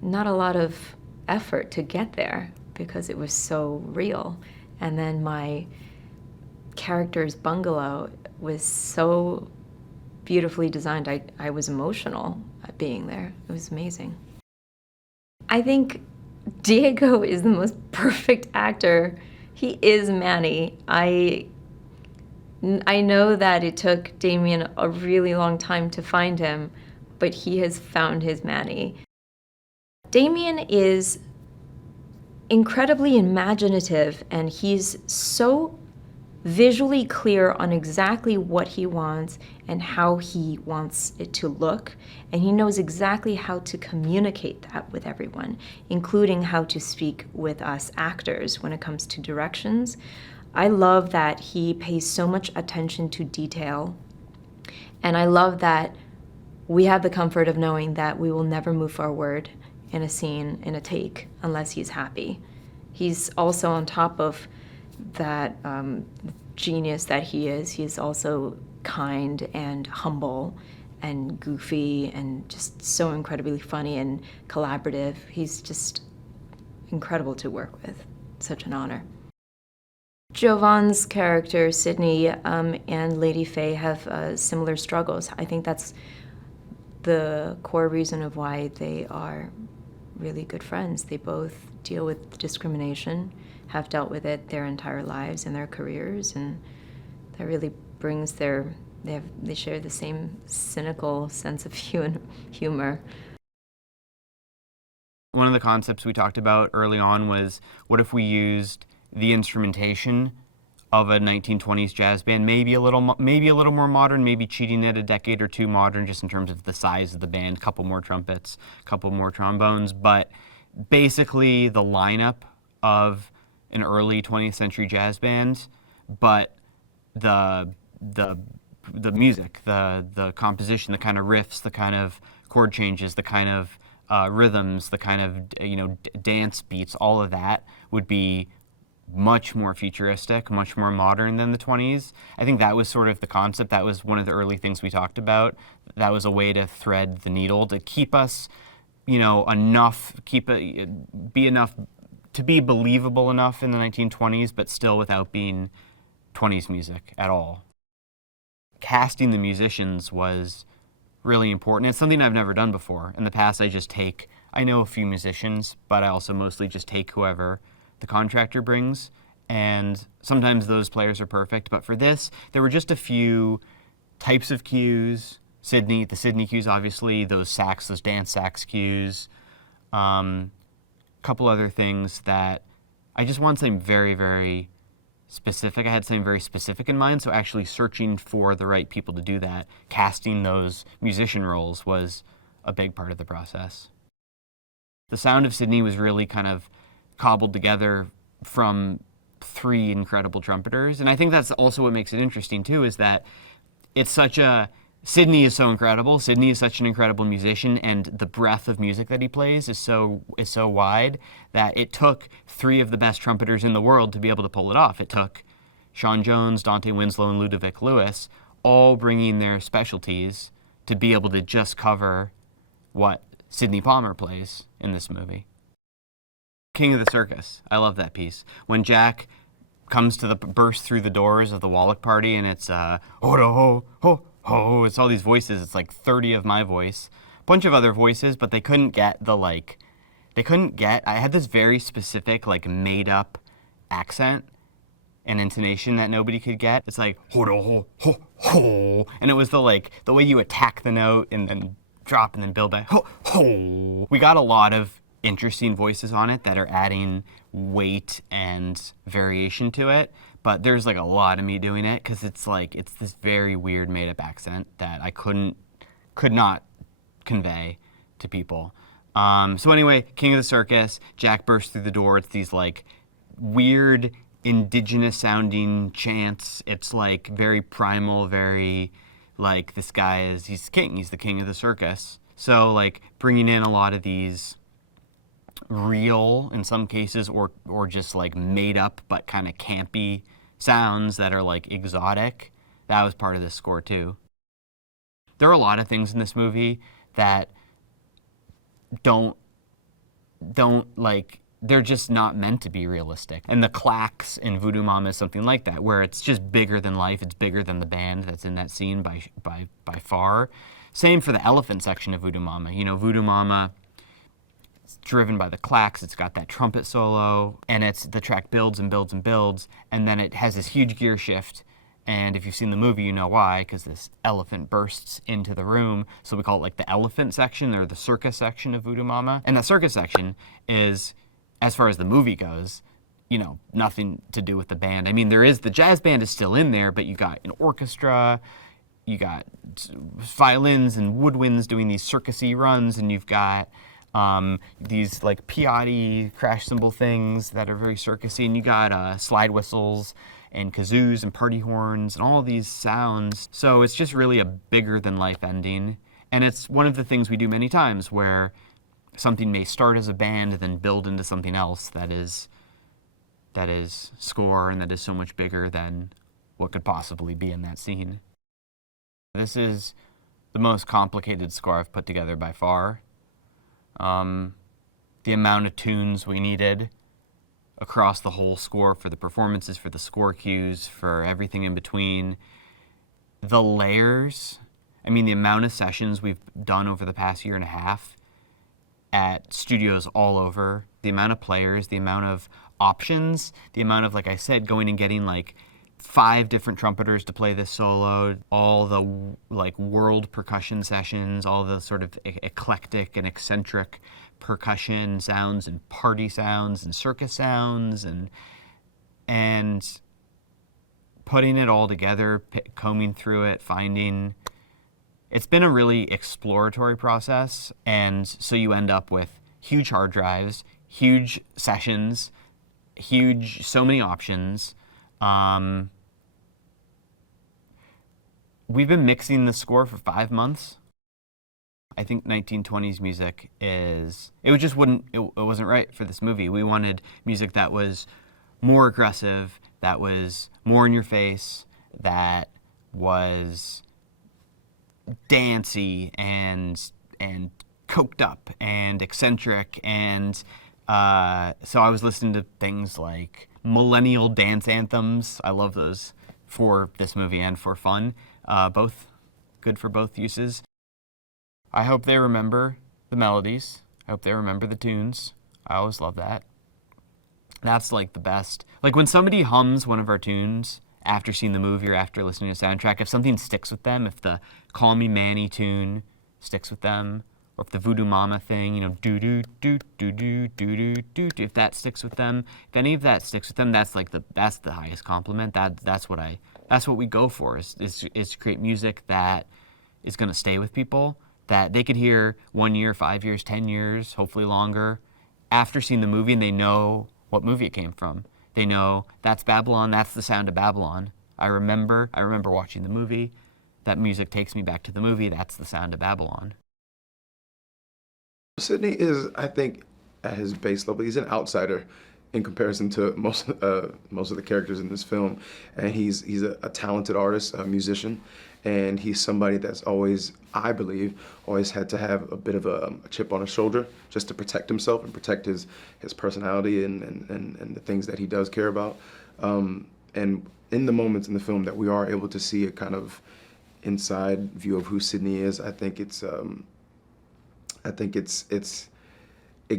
not a lot of effort to get there because it was so real. And then my character's bungalow was so beautifully designed. I was emotional at being there. It was amazing. I think Diego is the most perfect actor. He is Manny. I know that it took Damien a really long time to find him, but he has found his Manny. Damien is incredibly imaginative, and he's so visually clear on exactly what he wants and how he wants it to look, and he knows exactly how to communicate that with everyone, including how to speak with us actors when it comes to directions. I love that he pays so much attention to detail, and I love that we have the comfort of knowing that we will never move forward in a scene, in a take, unless he's happy. He's also, on top of that genius that he is, he's also kind and humble and goofy and just so incredibly funny and collaborative. He's just incredible to work with. Such an honor. Jovan's character, Sydney, and Lady Faye have similar struggles. I think that's the core reason of why they are really good friends. They both deal with discrimination, have dealt with it their entire lives and their careers, and that really brings they share the same cynical sense of humor. One of the concepts we talked about early on was, what if we used the instrumentation of a 1920s jazz band, maybe a little more modern, maybe cheating it a decade or two modern, just in terms of the size of the band, couple more trumpets, couple more trombones, but basically the lineup of an early 20th century jazz band, but the music, the composition, the kind of riffs, the kind of chord changes, the kind of rhythms, the kind of dance beats, all of that would be much more futuristic, much more modern than the 20s. I think that was sort of the concept. That was one of the early things we talked about. That was a way to thread the needle, to keep us, enough, be enough, to be believable enough in the 1920s, but still without being 20s music at all. Casting the musicians was really important. It's something I've never done before. In the past, I know a few musicians, but I also mostly just take whoever the contractor brings, and sometimes those players are perfect, but for this, there were just a few types of cues. The Sydney cues, obviously, those dance sax cues, a couple other things that I just want something very, very specific. I had something very specific in mind, so actually searching for the right people to do that, casting those musician roles was a big part of the process. The sound of Sydney was really kind of cobbled together from 3 incredible trumpeters. And I think that's also what makes it interesting too, is that Sydney is so incredible. Sydney is such an incredible musician, and the breadth of music that he plays is so wide that it took 3 of the best trumpeters in the world to be able to pull it off. It took Sean Jones, Dante Winslow, and Ludovic Lewis all bringing their specialties to be able to just cover what Sidney Palmer plays in this movie. King of the Circus. I love that piece. When Jack bursts through the doors of the Wallach party, and it's ho ho ho ho. It's all these voices. It's like 30 of my voice, a bunch of other voices, but they couldn't get I had this very specific made up accent and intonation that nobody could get. It's like ho ho ho ho, and it was the way you attack the note and then drop and then build back ho ho. We got a lot of interesting voices on it that are adding weight and variation to it, but there's a lot of me doing it because it's this very weird made up accent that I could not convey to people. So anyway, King of the Circus, Jack bursts through the door. It's these weird indigenous sounding chants. It's very primal, very this guy he's king. He's the king of the circus. So bringing in a lot of these real, in some cases, or just made up but kind of campy sounds that are exotic. That was part of this score too. There are a lot of things in this movie that they're just not meant to be realistic. And the clacks in Voodoo Mama is something like that, where it's just bigger than life. It's bigger than the band that's in that scene by far. Same for the elephant section of Voodoo Mama. Voodoo Mama, it's driven by the clacks. It's got that trumpet solo, and the track builds and builds and builds, and then it has this huge gear shift. And if you've seen the movie, you know why, because this elephant bursts into the room. So we call it the elephant section, or the circus section of Voodoo Mama. And that circus section is, as far as the movie goes, nothing to do with the band. I mean, the jazz band is still in there, but you got an orchestra, you got violins and woodwinds doing these circusy runs, and you've got these p.g.a crash cymbal things that are very circusy, and you got slide whistles and kazoos and party horns and all these sounds. So it's just really a bigger than life ending. And it's one of the things we do many times, where something may start as a band and then build into something else that is score and that is so much bigger than what could possibly be in that scene. This is the most complicated score I've put together by far. The amount of tunes we needed across the whole score, for the performances, for the score cues, for everything in between. The layers, the amount of sessions we've done over the past year and a half at studios all over, the amount of players, the amount of options, the amount of, like I said, going and getting 5 different trumpeters to play this solo, all the world percussion sessions, all the sort of eclectic and eccentric percussion sounds and party sounds and circus sounds, and putting it all together, combing through it, finding. It's been a really exploratory process, and so you end up with huge hard drives, huge sessions, so many options. We've been mixing the score for 5 months. I think 1920s music it wasn't right for this movie. We wanted music that was more aggressive, that was more in your face, that was dancey and coked up and eccentric, and so I was listening to things like millennial dance anthems. I love those for this movie and for fun. Both good for both uses. I hope they remember the melodies. I hope they remember the tunes. I always love that. That's like the best. Like when somebody hums one of our tunes after seeing the movie or after listening to the soundtrack, if something sticks with them, if the Call Me Manny tune sticks with them, or if the Voodoo Mama thing, you know, do do do do do do do do, if that sticks with them, if any of that sticks with them, that's the highest compliment. That's what we go for is to create music that is going to stay with people, that they could hear 1 year, 5 years, 10 years, hopefully longer, after seeing the movie, and they know what movie it came from. They know that's Babylon, that's the sound of Babylon. I remember watching the movie. That music takes me back to the movie. That's the sound of Babylon. Sidney is, I think, at his base level, he's an outsider in comparison to most of the characters in this film. And he's a talented artist, a musician, and he's somebody that's always, I believe, always had to have a bit of a chip on his shoulder just to protect himself and protect his personality and the things that he does care about. And in the moments in the film that we are able to see a kind of inside view of who Sidney is, I think it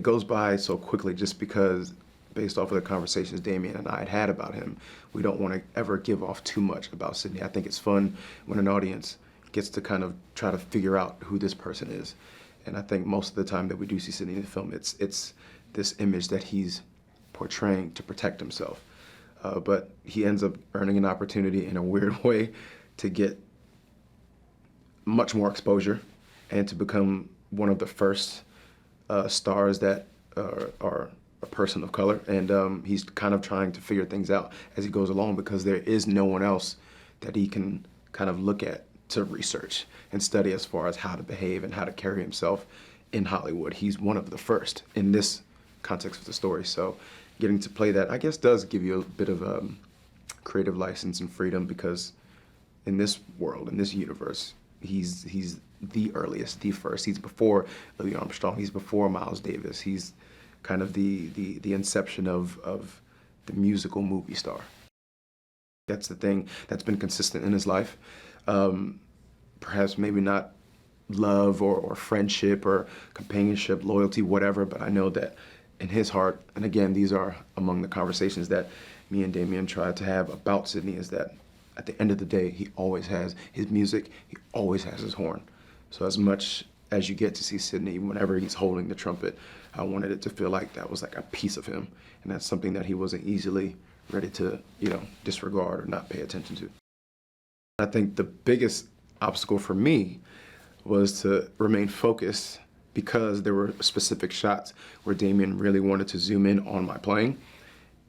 goes by so quickly just because based off of the conversations Damien and I had about him, we don't want to ever give off too much about Sidney. I think it's fun when an audience gets to kind of try to figure out who this person is. And I think most of the time that we do see Sidney in the film, it's this image that he's portraying to protect himself. But he ends up earning an opportunity in a weird way to get much more exposure and to become one of the first stars that are a person of color. And he's kind of trying to figure things out as he goes along because there is no one else that he can kind of look at to research and study as far as how to behave and how to carry himself in Hollywood. He's one of the first in this context of the story. So getting to play that, I guess, does give you a bit of creative license and freedom because in this world, in this universe, he's the earliest, the first. He's before Louis Armstrong. He's before Miles Davis. He's kind of the inception of the musical movie star. That's the thing that's been consistent in his life. Perhaps maybe not love or friendship or companionship, loyalty, whatever, but I know that in his heart, and again, these are among the conversations that me and Damien tried to have about Sidney, is that at the end of the day, he always has his music, he always has his horn. So as much as you get to see Sidney, whenever he's holding the trumpet, I wanted it to feel like that was like a piece of him. And that's something that he wasn't easily ready to, disregard or not pay attention to. I think the biggest obstacle for me was to remain focused because there were specific shots where Damien really wanted to zoom in on my playing.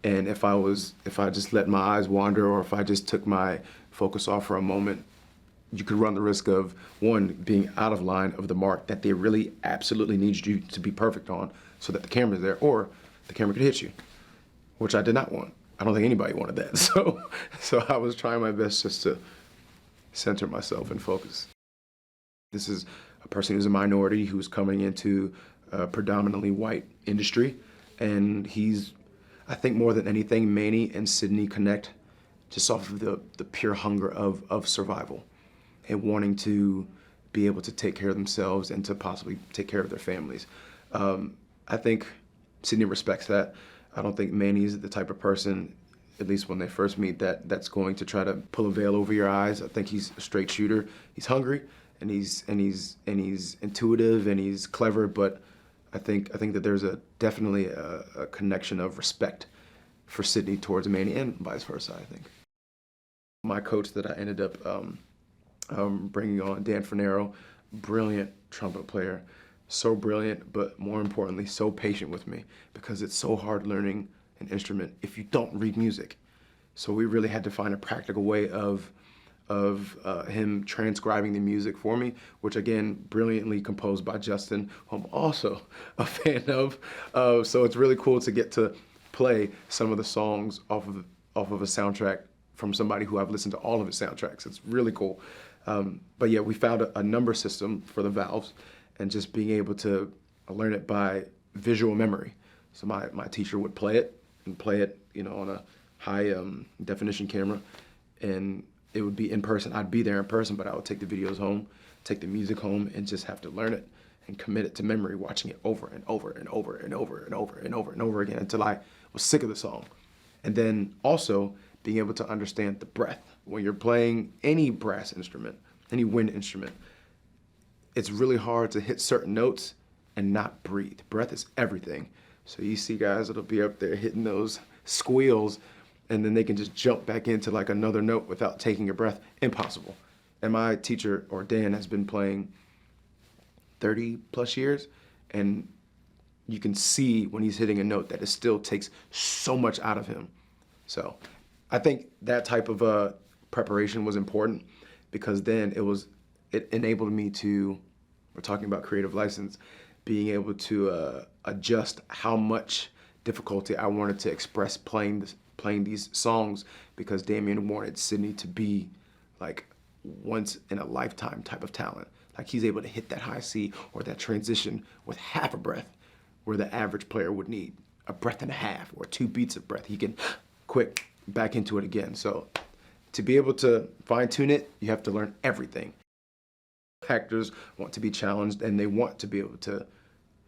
And if I just let my eyes wander or if I just took my focus off for a moment, you could run the risk of, one, being out of line of the mark that they really absolutely need you to be perfect on so that the camera's there, or the camera could hit you, which I did not want. I don't think anybody wanted that. So I was trying my best just to center myself and focus. This is a person who's a minority who's coming into a predominantly white industry, and he's, I think more than anything, Manny and Sidney connect just off of the pure hunger of survival and wanting to be able to take care of themselves and to possibly take care of their families. I think Sidney respects that. I don't think Manny is the type of person, at least when they first meet, that's going to try to pull a veil over your eyes. I think he's a straight shooter. He's hungry and he's intuitive and he's clever, but I think that there's definitely a connection of respect for Sidney towards Manny and vice versa, I think. My coach that I ended up bringing on, Dan Fernero, brilliant trumpet player, so brilliant, but more importantly, so patient with me, because it's so hard learning an instrument if you don't read music. So we really had to find a practical way of him transcribing the music for me, which again, brilliantly composed by Justin, who I'm also a fan of. So it's really cool to get to play some of the songs off of a soundtrack from somebody who I've listened to all of his soundtracks. It's really cool. But yeah, we found a number system for the valves, and just being able to learn it by visual memory. So my teacher would play it, you know, on a high definition camera, and it would be in person. I'd be there in person, but I would take the videos home, take the music home, and just have to learn it and commit it to memory, watching it over and over and over and over and over and over and over again until I was sick of the song. And then also being able to understand the breath. When you're playing any brass instrument, any wind instrument, it's really hard to hit certain notes and not breathe. Breath is everything. So you see guys that'll be up there hitting those squeals, and then they can just jump back into like another note without taking a breath. Impossible. And my teacher, or Dan, has been playing 30 plus years, and you can see when he's hitting a note that it still takes so much out of him. So I think that type of preparation was important, because then it enabled me to, we're talking about creative license, being able to adjust how much difficulty I wanted to express playing these songs, because Damien wanted Sydney to be like once in a lifetime type of talent. Like he's able to hit that high C or that transition with half a breath, where the average player would need a breath and a half or 2 beats of breath. He can quick back into it again. So to be able to fine tune it, you have to learn everything. Actors want to be challenged, and they want to be able to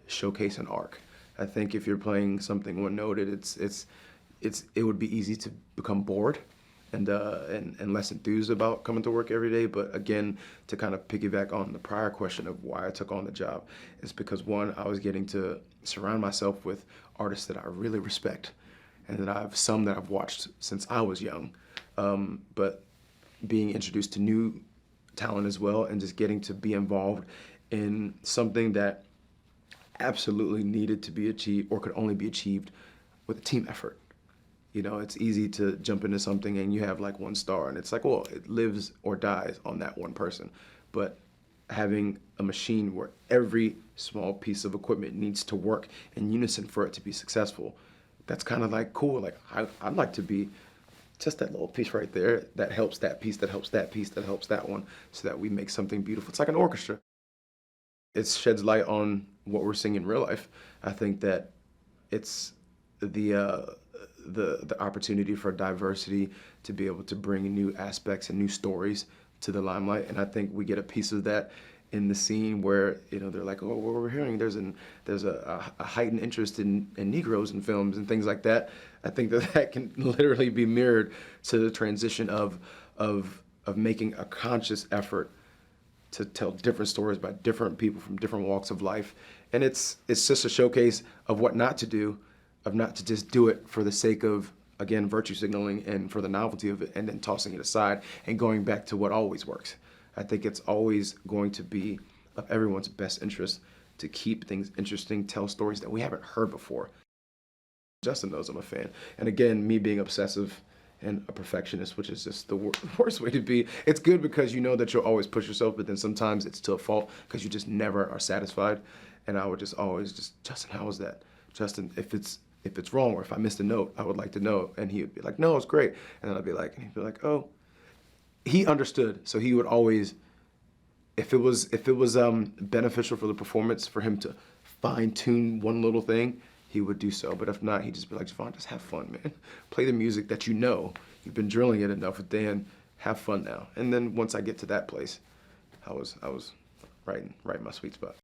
showcase an arc. I think if you're playing something one-noted, it would be easy to become bored and less enthused about coming to work every day. But again, to kind of piggyback on the prior question of why I took on the job, is because one, I was getting to surround myself with artists that I really respect, and that some that I've watched since I was young, but being introduced to new talent as well, and just getting to be involved in something that absolutely needed to be achieved, or could only be achieved with a team effort. You know, it's easy to jump into something and you have like one star, and it's like, well, it lives or dies on that one person. But having a machine where every small piece of equipment needs to work in unison for it to be successful, that's kind of like cool. Like I'd like to be just that little piece right there that helps that piece, that helps that piece, that helps that one, so that we make something beautiful. It's like an orchestra. It sheds light on what we're seeing in real life. I think that it's the opportunity for diversity to be able to bring new aspects and new stories to the limelight, and I think we get a piece of that in the scene where, you know, they're like, oh, what we're hearing, there's a heightened interest in Negroes in films and things like that. I think that can literally be mirrored to the transition of making a conscious effort to tell different stories by different people from different walks of life. And it's just a showcase of what not to do, of not to just do it for the sake of, again, virtue signaling and for the novelty of it, and then tossing it aside and going back to what always works. I think it's always going to be of everyone's best interest to keep things interesting, tell stories that we haven't heard before. Justin knows I'm a fan. And again, me being obsessive and a perfectionist, which is just the worst way to be. It's good because you know that you'll always push yourself, but then sometimes it's to a fault because you just never are satisfied. And I would just always Justin, how was that? Justin, if it's wrong or if I missed a note, I would like to know. And he would be like, no, it's great. And then I'd be like, and he'd be like, oh. He understood, so he would always, if it was beneficial for the performance for him to fine tune one little thing, he would do so. But if not, he'd just be like, Jovan, just have fun, man. Play the music that you know. You've been drilling it enough with Dan. Have fun now. And then once I get to that place, I was right in my sweet spot.